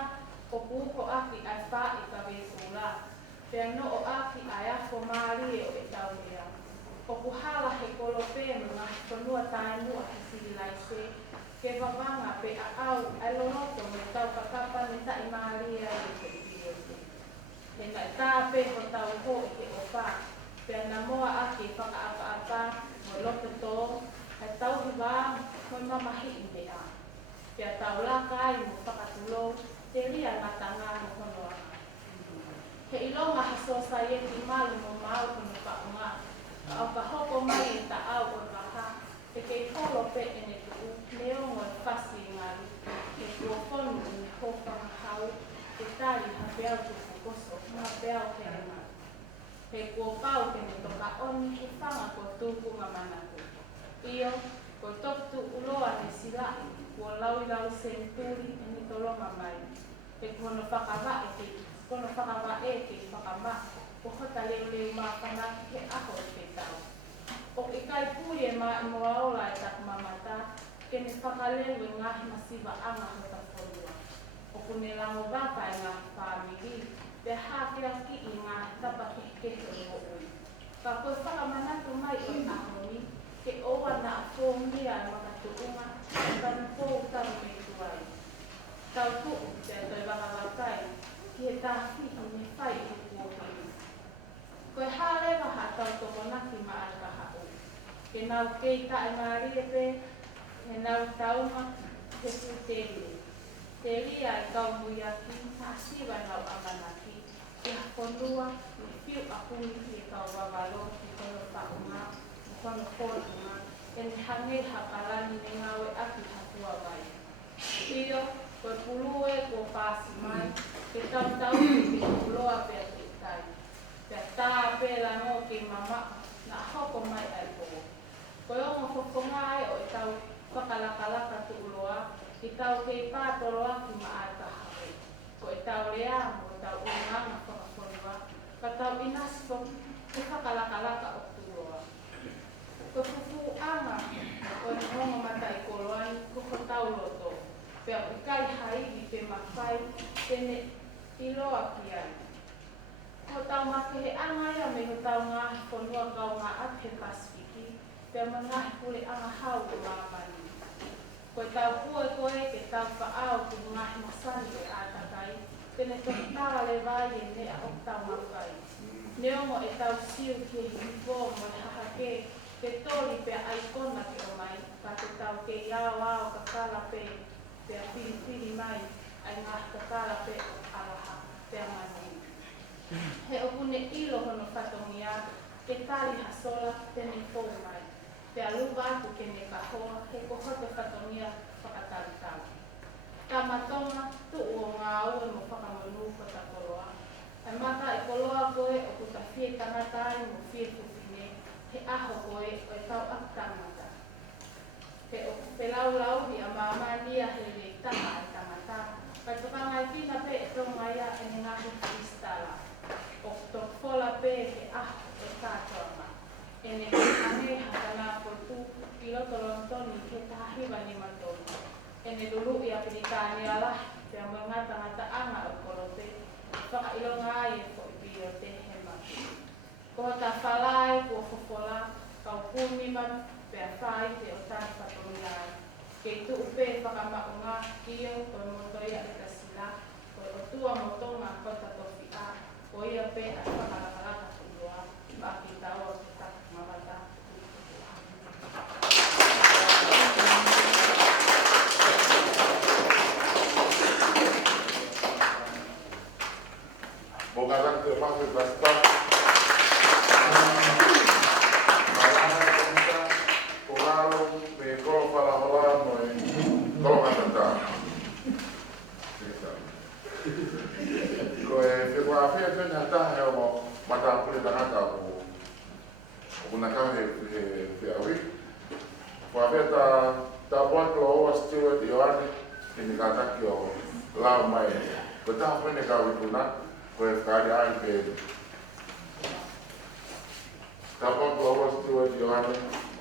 ko kuko aki ai wha I ka wekula, pea no o aki ai afo maari e o e tau lea. Ko kuhala he kolo pe no ngā whanua tae mua ki sirilaise, ke wawanga pe a au ai lonoto me tau kakapa me tai maari e ai te ikirote. He ngai tā pe ho tau ho I ke opa, pea na moa aki whakaapa mo loto tō, hai tau hiwa moi mamahi I mea. Pea tau laka ai mo whakatulo, te ria ngatanga mo honoa. He ilonga ha society malu mo mau kono whaunga, ka au ka hoko mai E ta au o waha, e kei polo pe ene tuu, neongo E whasi ngaru, e kua whonu I ne hōwhanga hau, e tari ha peau tuku koso, mga peau kere ngā. He kua pau ke ne toka oni I whanga ko tūku mamanaku. Io, ko toku uloa ne silai, kua lau senturi e ni tolonga mai. He kono whakawa e ke whakama, ko hota leo māwhana he aho E te tau. O I kai pui e mā I moa ola E taku mamata, ke ne whakaleu E ngahi masiwa anga hota whonua. O kune lango waka E ngahi whāmiri, pe hake aki I ngahi tapa kehe o ui. Ka koe whakamanatu mai o ahoni, ke oa na a whōmia E makatuunga, ka na pōutaru me tuai. Tau tuku te atoi wakawakai, ki he tāwhi I ne whai I kuohiri. Koe hālewa ha tau tokonaki ma alka hau. Ke nau kei tae ngāri E pe, he nau tauma, he pu te rie. Te ria E kaumui aki, ha siwa nau amanaki, ki ha konua, ni whiu a hui E kau wawalo, ki kono whaunga, ki kono kōrunga, e ni hange ha parani ne ngawe aki ha tua vai. Iyo, koe pulue, ko pasi mai, ke tau ki puloa pia te tai. Pia tā pēla no ki mama, na hoko mai ai po. Koe ongo whakonga ai o i tau whakalakalaka tu uloa, i tau kei pātoroa ki maata hawe. Ko i tau rea mo i tau unanga whakakonua, ka tau inasi ke whakalakalaka o tu uloa. Ko fufu anga, ko ni hongo mata i koloani, ko ko tau loto. Pea i kai haigi pe mawhai, tene i loa ki ai. Ko tau make he anga ia me ho tau ngā whanua kau ngā ate Pasifiki, pea ma ngā pule anga hau o mamani. Ko tau kua koe ke tau whaau ku ngā masani e ātakai, tene toki tāra le vai e nea o tau makai. Neongo e tau siu ki e hipo mo e hahake, te tori pea aikona ki o mai, ka te tau ke iau au ka kala pe, pea piri mai, ai ngā kakala pe o alaha, pea mani. He opune ilo hono whatongia, ke tari hasola tene pou mai. Pea lupa atu ke ne kahoa, he kohote whatongia whakatari tau. Tā matonga, tu o ngā ue mo whakamonu ko ta koloa. Ai mata e koloa koe o kuta whie tangatai mo whie kuwhine, he aho koe o e tau aktamata. Pe lau hi a māmania he le tama e tangata. Kai toka ngai tina pe e tonga ia e ne ngahu kristala. O tok fola pe he aho e tātoanga. E ne ane hatana kotu i loto lontoni he tahiwa ni matoni. E ne lulu i apirikane ala pe a mga tangata anga o kolote. Whaka ilonga ai e ko i pio te he maki. Ko ta whalai ko fofola kau kumiman pe a whai te o tāna whatongai. Kei tu upe whakamaunga kio koe motoia e tasila, koe o tua motonga kota tofi a, ko ia pe a whakalakalaka tuloa, maki tau o te tak mamata. Bogalan te mahu basta.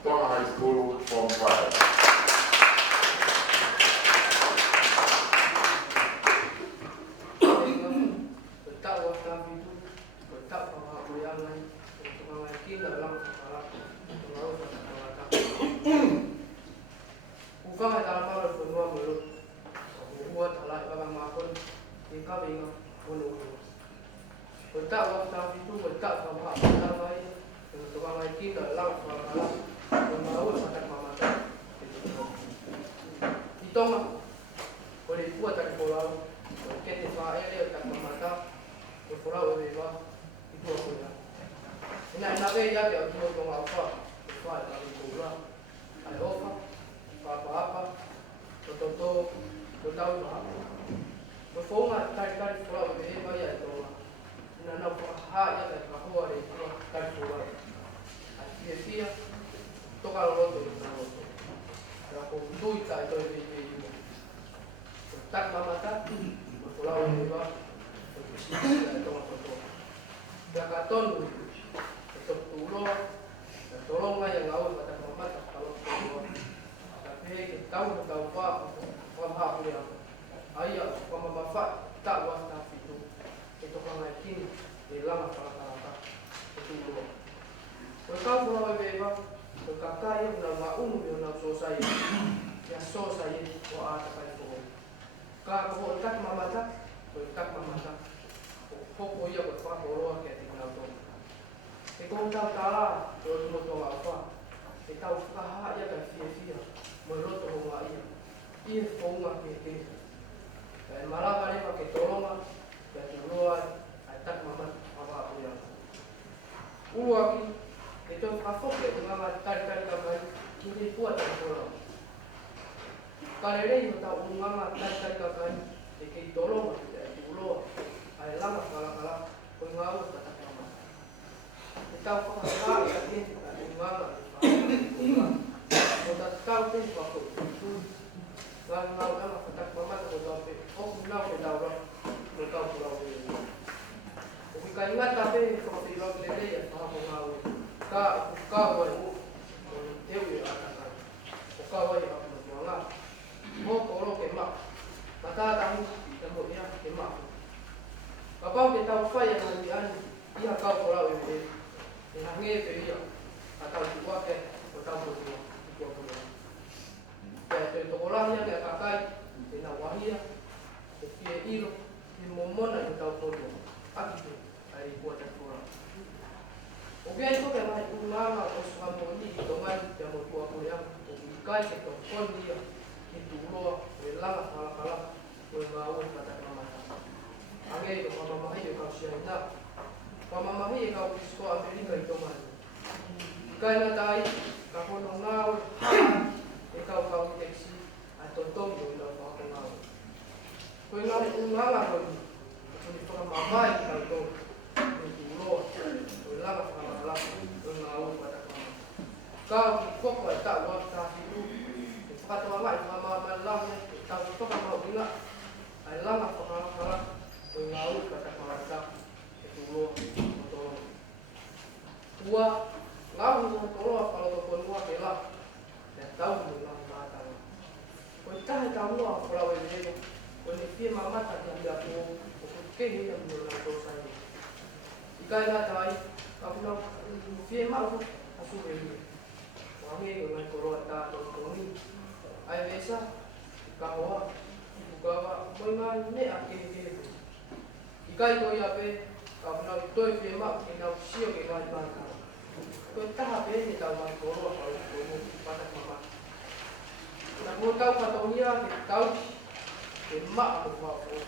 High School Form 5. Karere yung tao umanga tay kakay kay tolong tulo ay lang kala kung ngaw tatakama. Ikaw pa ka din umanga o tataw din pa ko. Ngaw lang tatakama ko daw o kunaw ko daw ikaw pulaw din. Kung ikaw nga tabi kung tilog lele at mga ngaw ka wala dewi atakan. Ka wala mga mo koro kemak mata tahu temu ya kemak kapau kita upaya ngandian ia kau kolau ini nge pe ia atau dua ke atau dua ya to kolau ya ke kakai ina wahia ke ilo di momona atau kodo akitu ai buat kolau oke itu kan mai ulama osman ni doman yang mau yang kai ke to kon dia itu ulo lang kala ngaw kata mama age ko mama mahi ko siya na mama mahi ko isko Amerika ito man kaya dai ka kono ngaw ikaw ka taxi ato tong yo lo ko ngaw ko ngaw ngala ko ni ko mama ikaw to itu ulo lang kala ngaw kata mama ka ko ko ta wa ta itu kata mama mama malam tahu tu kan mau bila alam apa kalau pengaut kata keluarga itu lo atau tua ngau kalau tu tua kela dan tahu bilang mata kita tahu kalau ini kondisi mama tadi ada aku kini yang bilang dosa ini jika ada tahu kalau firman aku beri wangi dengan korota atau ini ai besa kawa bukawa moinga ne akini ikai to ya pe kapna to pe ma ina sio ke mai ba ka ko ta pe ni ta ma ko ro ko pada mama na mo tau ka to nia ke tau ke ma ko ba ko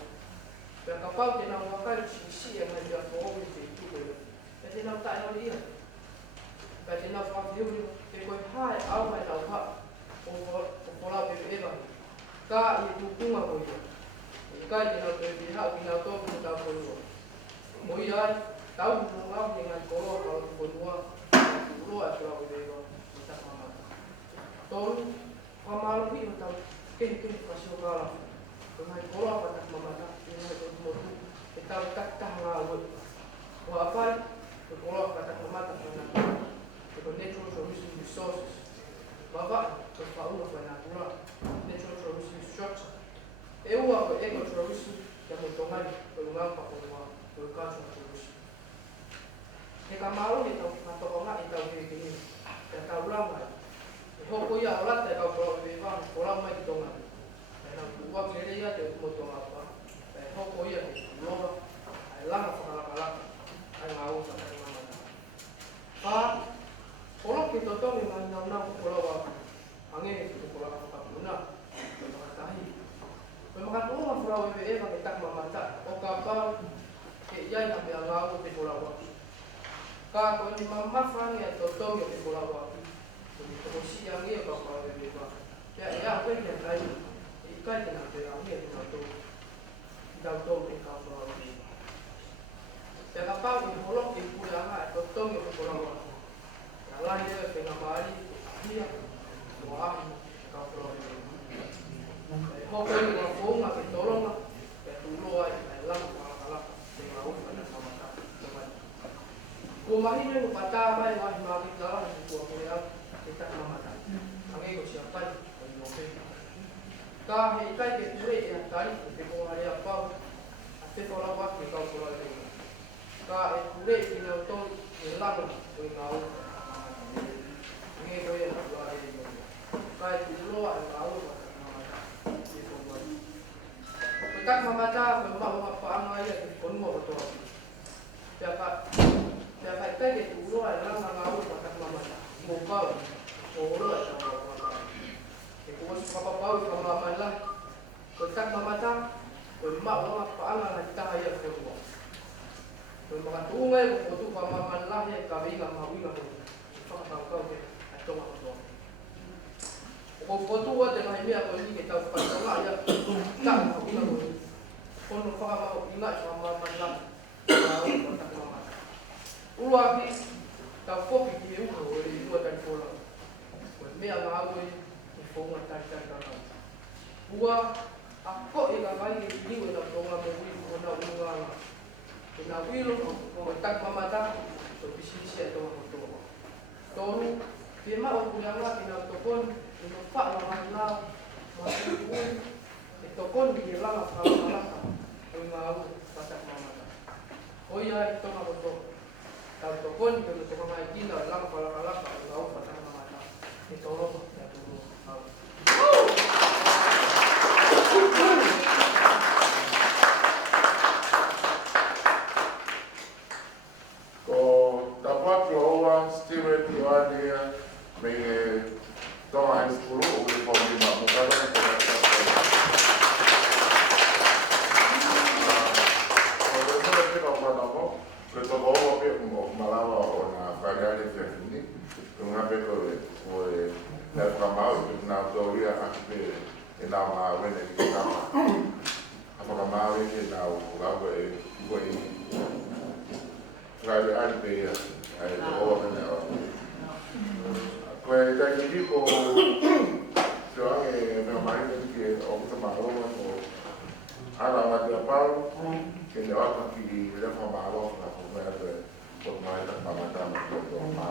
pe ka pau te na wa ka si ya mai ya ko ni te tu ko te na ta no dia ka te na fa diu ke ko hai au mai na ha pola bebeba ka itu kunga ko ya ka dina pe biha bina to ta ko mo ya tau mo dengan ko kalau ko dua dulu atau bebeba kita mama ton pamalu pi tau ken pasio kala dengan ko apa tak mama ta ini ko mo kita tak ngawo wa apa ko kata mama ta ko natural resources Baba, que falou foi natural, natural resources structure. Eu a natural resources que me tomar pelo lugar para o caso resources. E camalo então a tomar então que é taula mais. E ho ia lá até o pro viva, por mais que tomar. É na rua que ele ia ter como tomar pa. É ho ia logo, aí lá para aí na outra pa Kalau kita tahu memang nak pulau angin itu pulau apa guna, memang tahi. Memang tu pulau BBM kita tak mamata. O kapal yang ambil laut di pulau. Kalau ni mama fang yang tahu di pulau. Jadi terus yang dia kapal BBM. Ya apa yang tahu? Ikan yang ambil angin itu tahu di kapal BBM. Ya kapal di pulau di pulau atau tahu di pulau. Lah dia tengah bari dia wah kau perlu mau pergi ngomong nak tolong lah dulu ay lang kalau tengah pada sama sama rumah ini lu patah mai wah mari dalam itu aku kita sama tak kami ko siapa ni oke kah ikai ke pure ya tadi ko hari apa ate tolong waktu kau perlu ini kah pure ini untuk hilang ko kau ini ko yang luar ini. Kai dulu au itu buat. Kita membaca memang apa amaya di kono betul. Siapa kita dulu adalah ngau pada membaca. Mobile, ora atau itu apa bau sama lah. Kita membaca memang apa amaya kita ayat kono. Memang tungai betul pemahaman lah yang kami enggak mau enggak. Kau ke atau apa? potua te mai mea ko ni ke tau whakatanga ia ka na ina mo kono whakamau ina i ma la o ta mama ua ki tau kopi ki e uno o i ua tai fola ko mea ngā ue i whonga tai tai ua a ko e ka mai i liu e na tonga mo ui o na unga la e na wilo o tak mamata o pisisi e tonga mo tonga toru Pia o kulianga ki nga tokon, i no wha la mai lao, ma te ui, e tokon ki e langa whakalaka, o i ngā au, patak mamata. O ia i tonga mo tō, tau tokon ki o tonga mai kina, e langa whakalaka, o i ngā au, patak mamata, e tōroma, e tōroma. Ko tapat ko oa Steven Ioania me tonga high school o ke pōmi ma mukara e kona ko le muna pina o mana mo le toko oa pe o malawa o na whareare whiawhini ko ngā pe ko e nai whakamau ke ngā tōria aki pe e nā mā wene ki ke kama a whakamau e ke nā o gawa e ua e Private art pe ai o na ko e dai ki ko so ai me mai que o que ma ro o ala ma de pau que le va ki le fa ma ro na ko me de ko mai da ma ta ma ko ma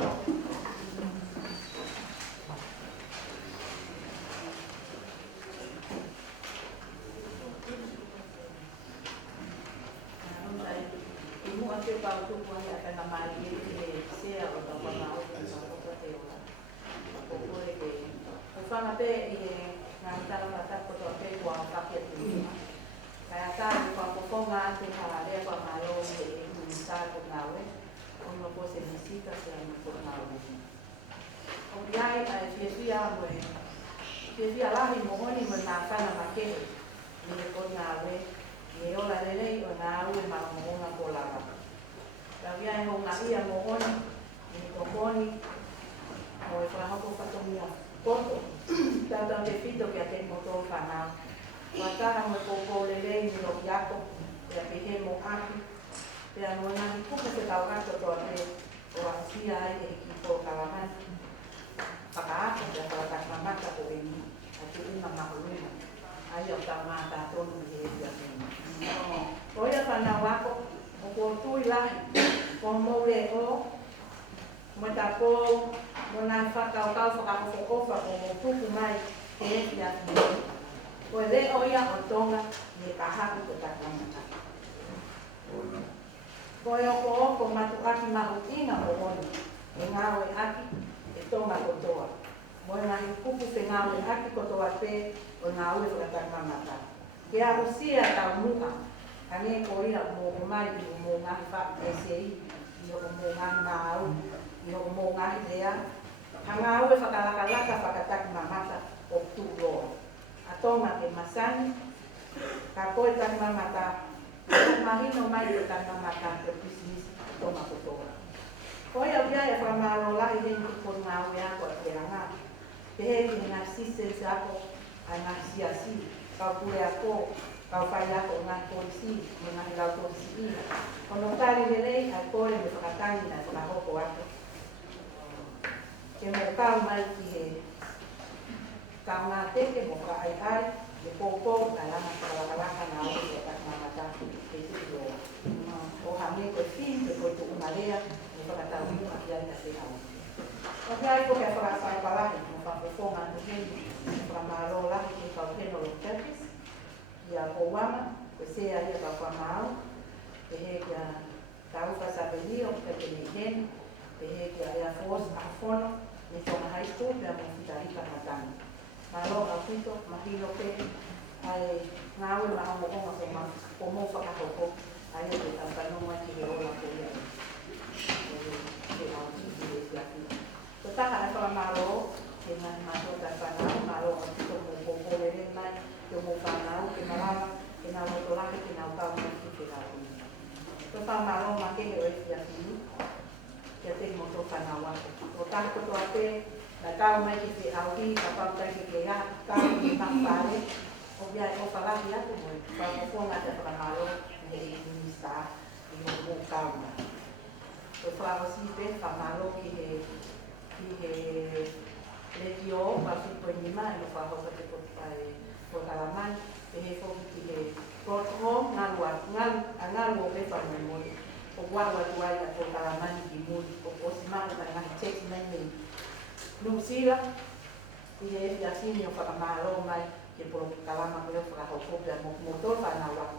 Ke pau tu ko ya kana mai ke se a o ta ma o ta ko te o ko ko e ke o fa na pe e na ta na ta ko to pe ko a ka ke tu ka ta ko ko ko nga te ha le ko ma lo e ku sa ko na we o no ko se necesita se no ko na we o ya e a mo e la ni mo ni mo na fa na ma ke ni ko na we ni o la le o na u ma mo na ko la la via e honga ia mo honi, ni kokoni, o e whahako whatomia koto, tātou te whito kia te moto whanau. Wataha mo koko lelei ni no iako, ia pe he mo aki, pe anō nani kuka te tau ato toa te o asia ai e ki po kawaman. Whakaako te whakatamata o e ni, a te una mahuruna, ai o tau mātā tonu i e ia tēnā. O ia whanau ako, o ko tui lahi, ko moure o, mo ta po, mo nai whakau kau whakakofa o mo puku mai te eki atu. Ko e le o ia o tonga, me ka haku ko takamata. Ko e oko matu aki mahu inga mo honi, e ngāwe aki, e tonga kotoa. Mo e ngahi puku te ngāwe aki kotoa te, o ngāwe whakatamata. Ke a usia tau muha, Ane ko ia mo mai i mo ngahi wha SAI, i o mo ngahi nāu, i o mo ngahi rea. Hanga au e whakalakalaka whakataki mamata o tūroa. A tonga ke masani, ka koe taki mamata, mahino mai o taki mamata o pisimisi tonga kotoa. Ko ia wia e whamaro lahi hengi ko ngā ue ako a te ranga. Te hei ngā sisens ako a ngā siasi, kau kure ako, kau whai ako ngā polisi, mo ngā hilau polisi ina. Kono tari lelei, a kore me whakatangi na whakahoko ako. Ke mo kau mai ki he kau ngā teke mo ka ai ai, e pōpō, ka lama whakawakalaka ngā oi e tak mamata te turoa. O hame koe fin, te koe tu unarea, me whakataungu a kia ina te hau. O kia ai ko kia whakawhakalahi, mo whakofonga anu heni, mo whakamaro lahi ki kau teno lo tepis, ia kouama, ko sea ia ka whamau, e he kia tauka sapelio, ka te mehen, e he kia Air Force a whono, me tonga high school, pia mo whitarika matani. Malo a whito, mahilo pe, ai ngāwe maha mokonga ko mo whakahoko, ai o te tampanonga ki he ola ko ia. Ke au tiki e kia ki. Ko taha e whamaro, ke ngani mato ta whanau, malo a whito mo kōkore mai, ke mo whanau, ke malawa, ke nā motolake, ke nā ukau mai ki te rau. Ko whamaro ma ke heo e kia ki, kia te moto whanau ako. O tāko toa te, La kau mai ki fi au ki ka pau tai ki ga kau ki pare o bia ko fala dia ko mo pa ko nga te para malo ni minista ni mo kau na ko fala si pe pa malo ki he le dio pa fi ko ni ma no fa ho te ko pai ko kalaman he ko ki he ko ho ngal wo pe pa mo o wa ko kalaman ki mo ko si ma na check men Lucila, y es así, yo para malo, que por calama, pero para joder, motor para nada.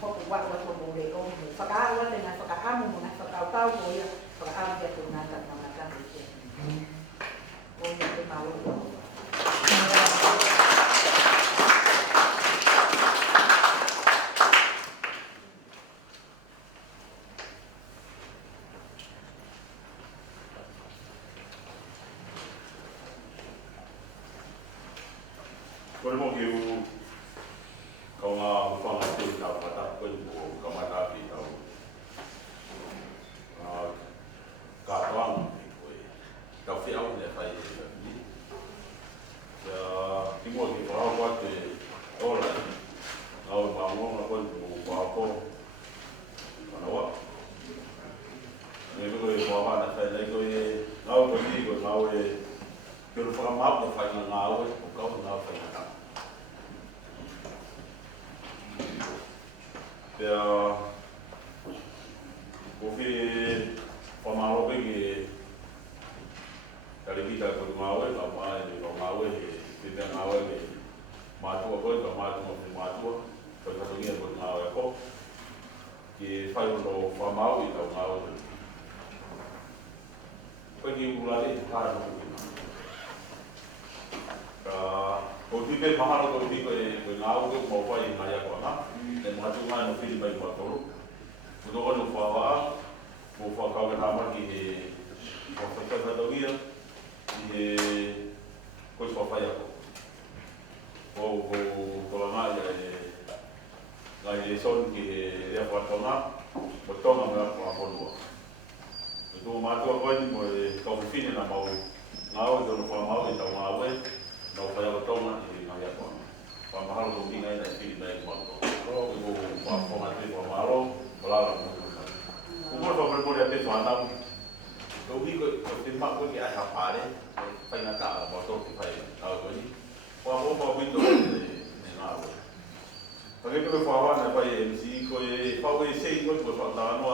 Poco guarda como de hombre. Para agua, tenga para amo, una para cau, voy a para agua, que una tanta mata. Voy a hacer malo. Kau mau kiu kau ngah faham tu tahu kata kau kau mata pi tahu katuang kau fiau le fai ni ya timur ni kau buat olah kau bangun kau buat kau mana wak ni kau buat mana fai lagi kau pergi kau kau faham apa fai ngau kau ngau fai ya kofi pamalo bagi dari kita bermawe apa ini bermawe tidak mawe matu apa matu perkataannya bermawe kok di file do pamalo itu mawe pergi mulai hari kofi be mahalo kofi ko ngau ko mau fai ngaya ko na dan matu mana no film baik motor. Untuk orang lupa buat kau kenapa ki buat kita dia di kau apa ya? Oh kalau nak jadi son ki dia buat betul nak apa dua. Itu matu apa ni kau film nak mau ngau tu lupa mau itu ngau nak apa betul nak di ngaya ko. Pamahal tu tinggal di film baik motor. Kalau ibu bapa mati pemalo, pelarang. Umur bapa bermuda di sana, kau ikut timbang kau dia apa ni? Pengen tak motor tipai tahu kau ni. Bapa bapa itu ni ngawe. Bagi kau faham apa MC kau kau isi kau buat tangan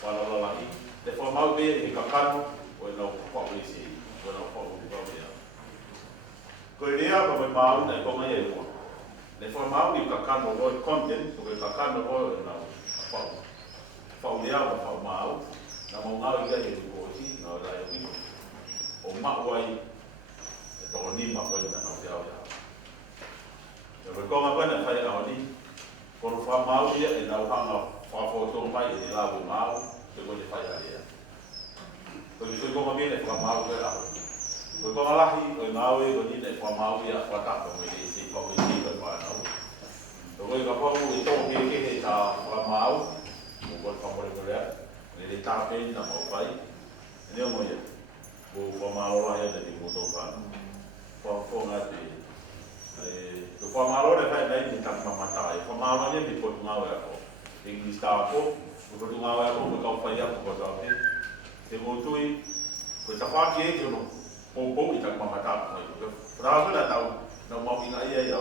pada lelaki. Lepas mau be ikakan, kau nak kau isi, kau nak kau dia. Kau dia bapa mau nak kau mai itu. Le formal di kakan mo content so kakan mo na fa dia wa fa mau na mo ngau ia ye ko si na da yo o ma wai to ni ma ko na na dia ya ko ma ko na fa ya ni ko fa mau ia e na ha fa fo so mai e la bu mau se ko le fa ya dia ko ko ma bien e fa mau ke la ko ko la hi ko ngau e ko ni e fa mau ia fa ta ko ni si ko ni ko fa rồi các con người tôi cái hệ trò và máu một con phòng bệnh rồi để ta bên là một cái nếu mà bộ phòng máu là để một tổ phản phòng là thì phòng máu là phải lấy những thằng mà tài phòng máu là những bị cột máu là có English ta có cột máu là có một câu phải là một câu thế thì một chuỗi người ta phát chế cho nó bố bị thằng mà tài ra cái là tàu nó mau bị ngay vậy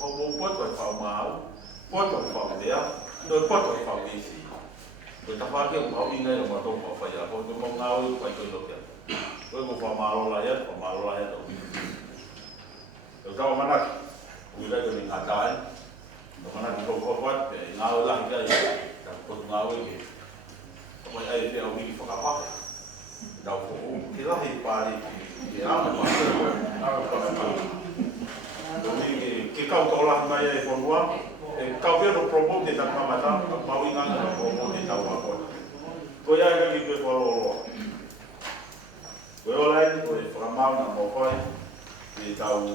có bốn bớt rồi phao máu bớt rồi phao đấy rồi bớt rồi phao gì người ta phát cái máu in đây mà tôi phải là tôi mong ngao phải tôi được vậy tôi một phao máu là hết rồi rồi sau mà nãy người đây mình hạt trái rồi mà nãy tôi có phát để ngao lại cái tôi ngao cái gì rồi ai theo đi phải cả phát đầu phủ cái đó thì bà thì áo mà cái câu to là mai còn quá câu biết được promote thì đặt mà ta mau đi ngang là promote thì tao vào còn tôi ai cái gì tôi follow rồi lại tôi phải mau là một cái thì tao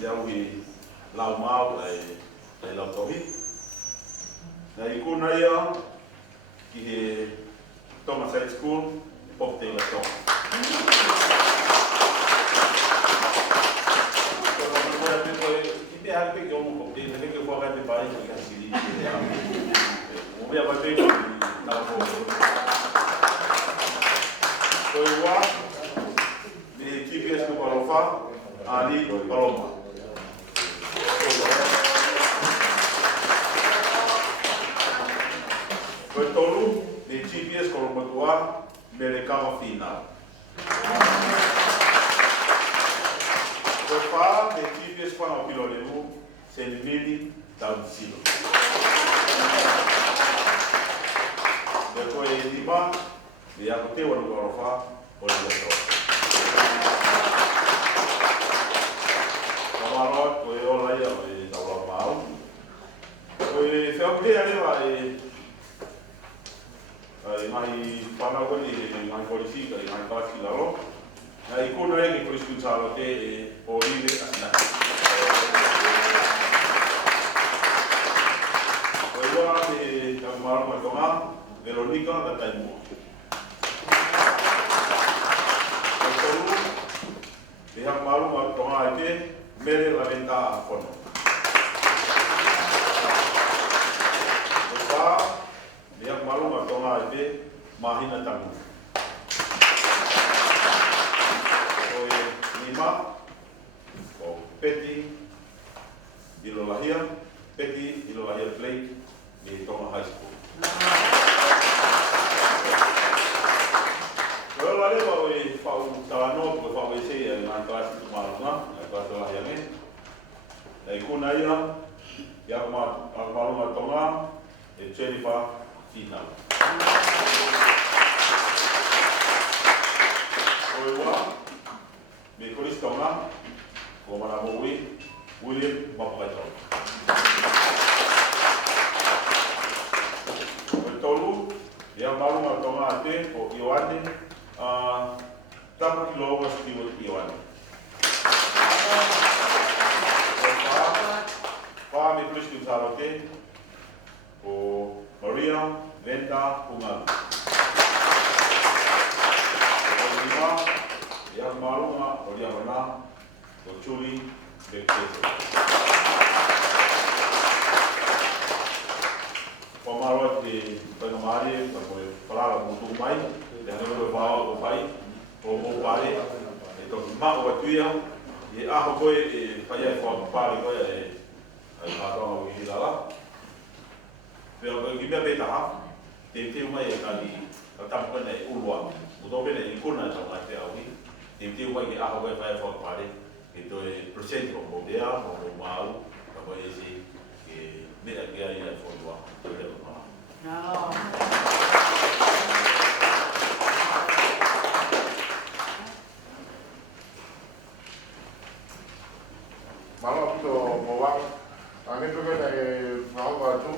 giao vì lao mau lại làm tổ hít này cô này á thì Thomas High School bốc tiền là to ai pe yo mo te ne ke ko ga te pai ko ka sili mo via vai pe na ko ko wa ni GPS ko palofa ali paloma ko tolu ni GPS ko mo tua me kama final Fa de GPS para o pilo leu se limiti da silo. Depois de lima, de agote o no fa o no to. Amaro to e ola ia e da ola mau. O e feo que ali vai mai para o ni mai polisi ka mai pasi la ro. Na ikono e ki polisi tsalo te o ile asina. O ua te kamaro mai tonga Veronica da Taimua. O tolu te kamaro mai tonga te mere la venta a fono. O pa te kamaro mai tonga te mahina tangu. O Peti Ilolahia Plate di Tonga High School. Kalau ada bawa fau talano, bawa besi yang kelas itu malunya, kelas lah yang ni. Dari kunaya, yang malu Tonga, Jennifer final. Kalau me polis Tonga, ko mana mowi William Mapato. Tolu yang malu ma Tonga ate ko Ioane tapa kilo was kiwo Ioane. Pa me polis tu sarote ko Maria Venda Pungal. Yang malu ma olia mana ko Chuli Bekete. Pemaruat di pengemari ko pala butuh mai dan ko bawa ko pai ko mo pare itu ma ko tuya e a ko e paya ko pare ko e ai ma ko i lala. Pero ko gimia beta te mai kali tam ko nei ulwa. Udo bene ikuna ta mai te awi. Tim vai que a vai vai for pare então é presente como modelo como mau como esse que me aqui aí é for lá tudo lá não Malo to moa ane to na e fao ba tu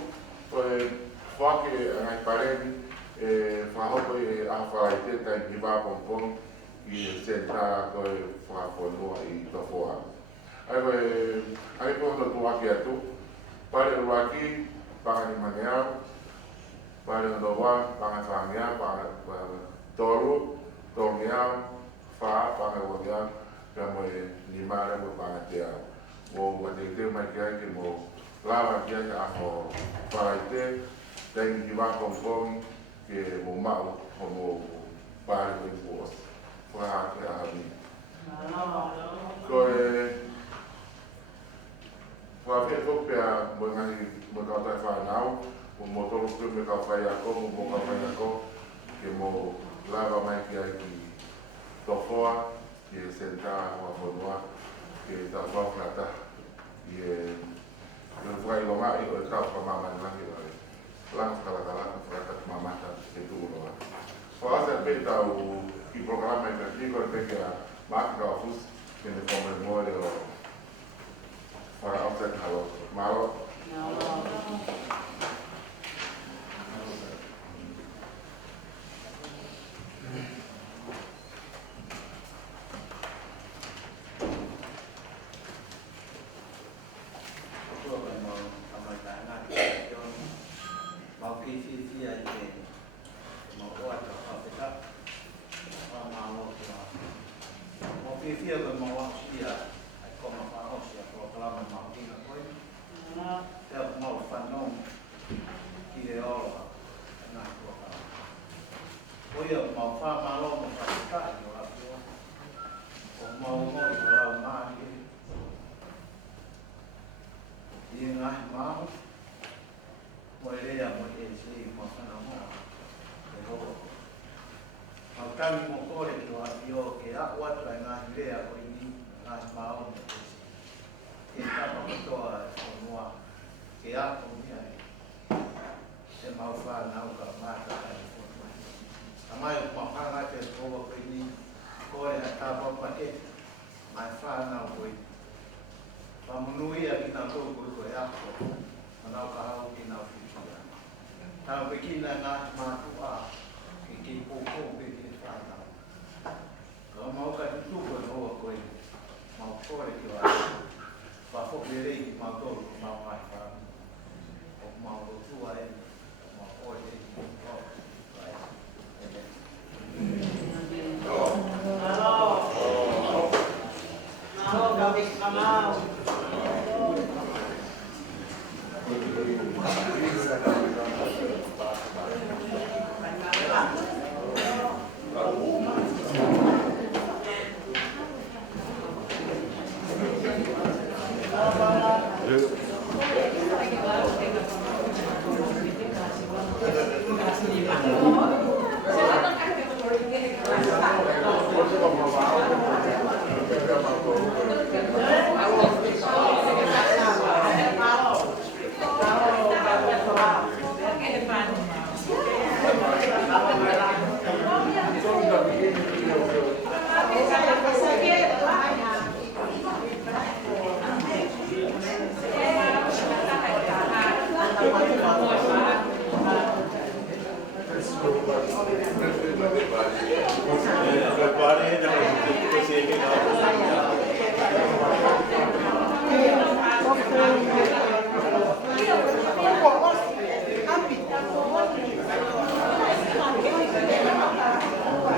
to e fo que ai pare e fao ko e a fa ite ta ki ba pon i senta ko fa no i to fo ai ko to tu aki atu pare waki para ni manea para no wa para famia para toru tomia fa para wodia kamo ni mare mo para tia mo te mai ke mo lava kia ka ho para ite dai ki va con que mo mau como para o impos para que a mí Kwa fia kopia mo ka ta fa nau mo motor ke me ka fa ya ko mo ka fa ya ko ke mo lava mai ki ai ki to foa ke senta wa fonua ke ta fa plata e yo fai lo mai o ta fa mama na ki lang kala plata mama ta ke tu lo fa sa pe ta o ki programa e ko pe ke ma ka fus ke ne como memória para offset halo malo Fia ke mau sia ai koma pa o sia pro klama mau ki ko te mau whanong ki e ora ngā kua. O ia mau whamalo mo whakakai o apio. O mau ngoi o rau māke. I ngahi mau. Mo e rea mo e sei mo whanamo. E hoa. Mau tangi mo kore ki o apio ke a watu ai ngahi rea o ini ngahi mau mo e sei. Ke tapa matoa o noa. Ke a o mia e. E mau whanau ka mata ai whanau. Amai o mahanga te koa koe ni, koe ha tāpau pake, mai whanau koe. Pamunuia ki nā tō koe koe ako, manau ka hau ki nā whiwhia. Tāu pe ki nā ngā mātua, ki pōpō pe ki whanau. Ka mau ka tutu koe hoa koe, mau kore ki wa. Pa whoki rei ki mau tōru ki mau mai whanau. O mau rotua e, mau kore e ki mau kore. Prepare, ya lo que se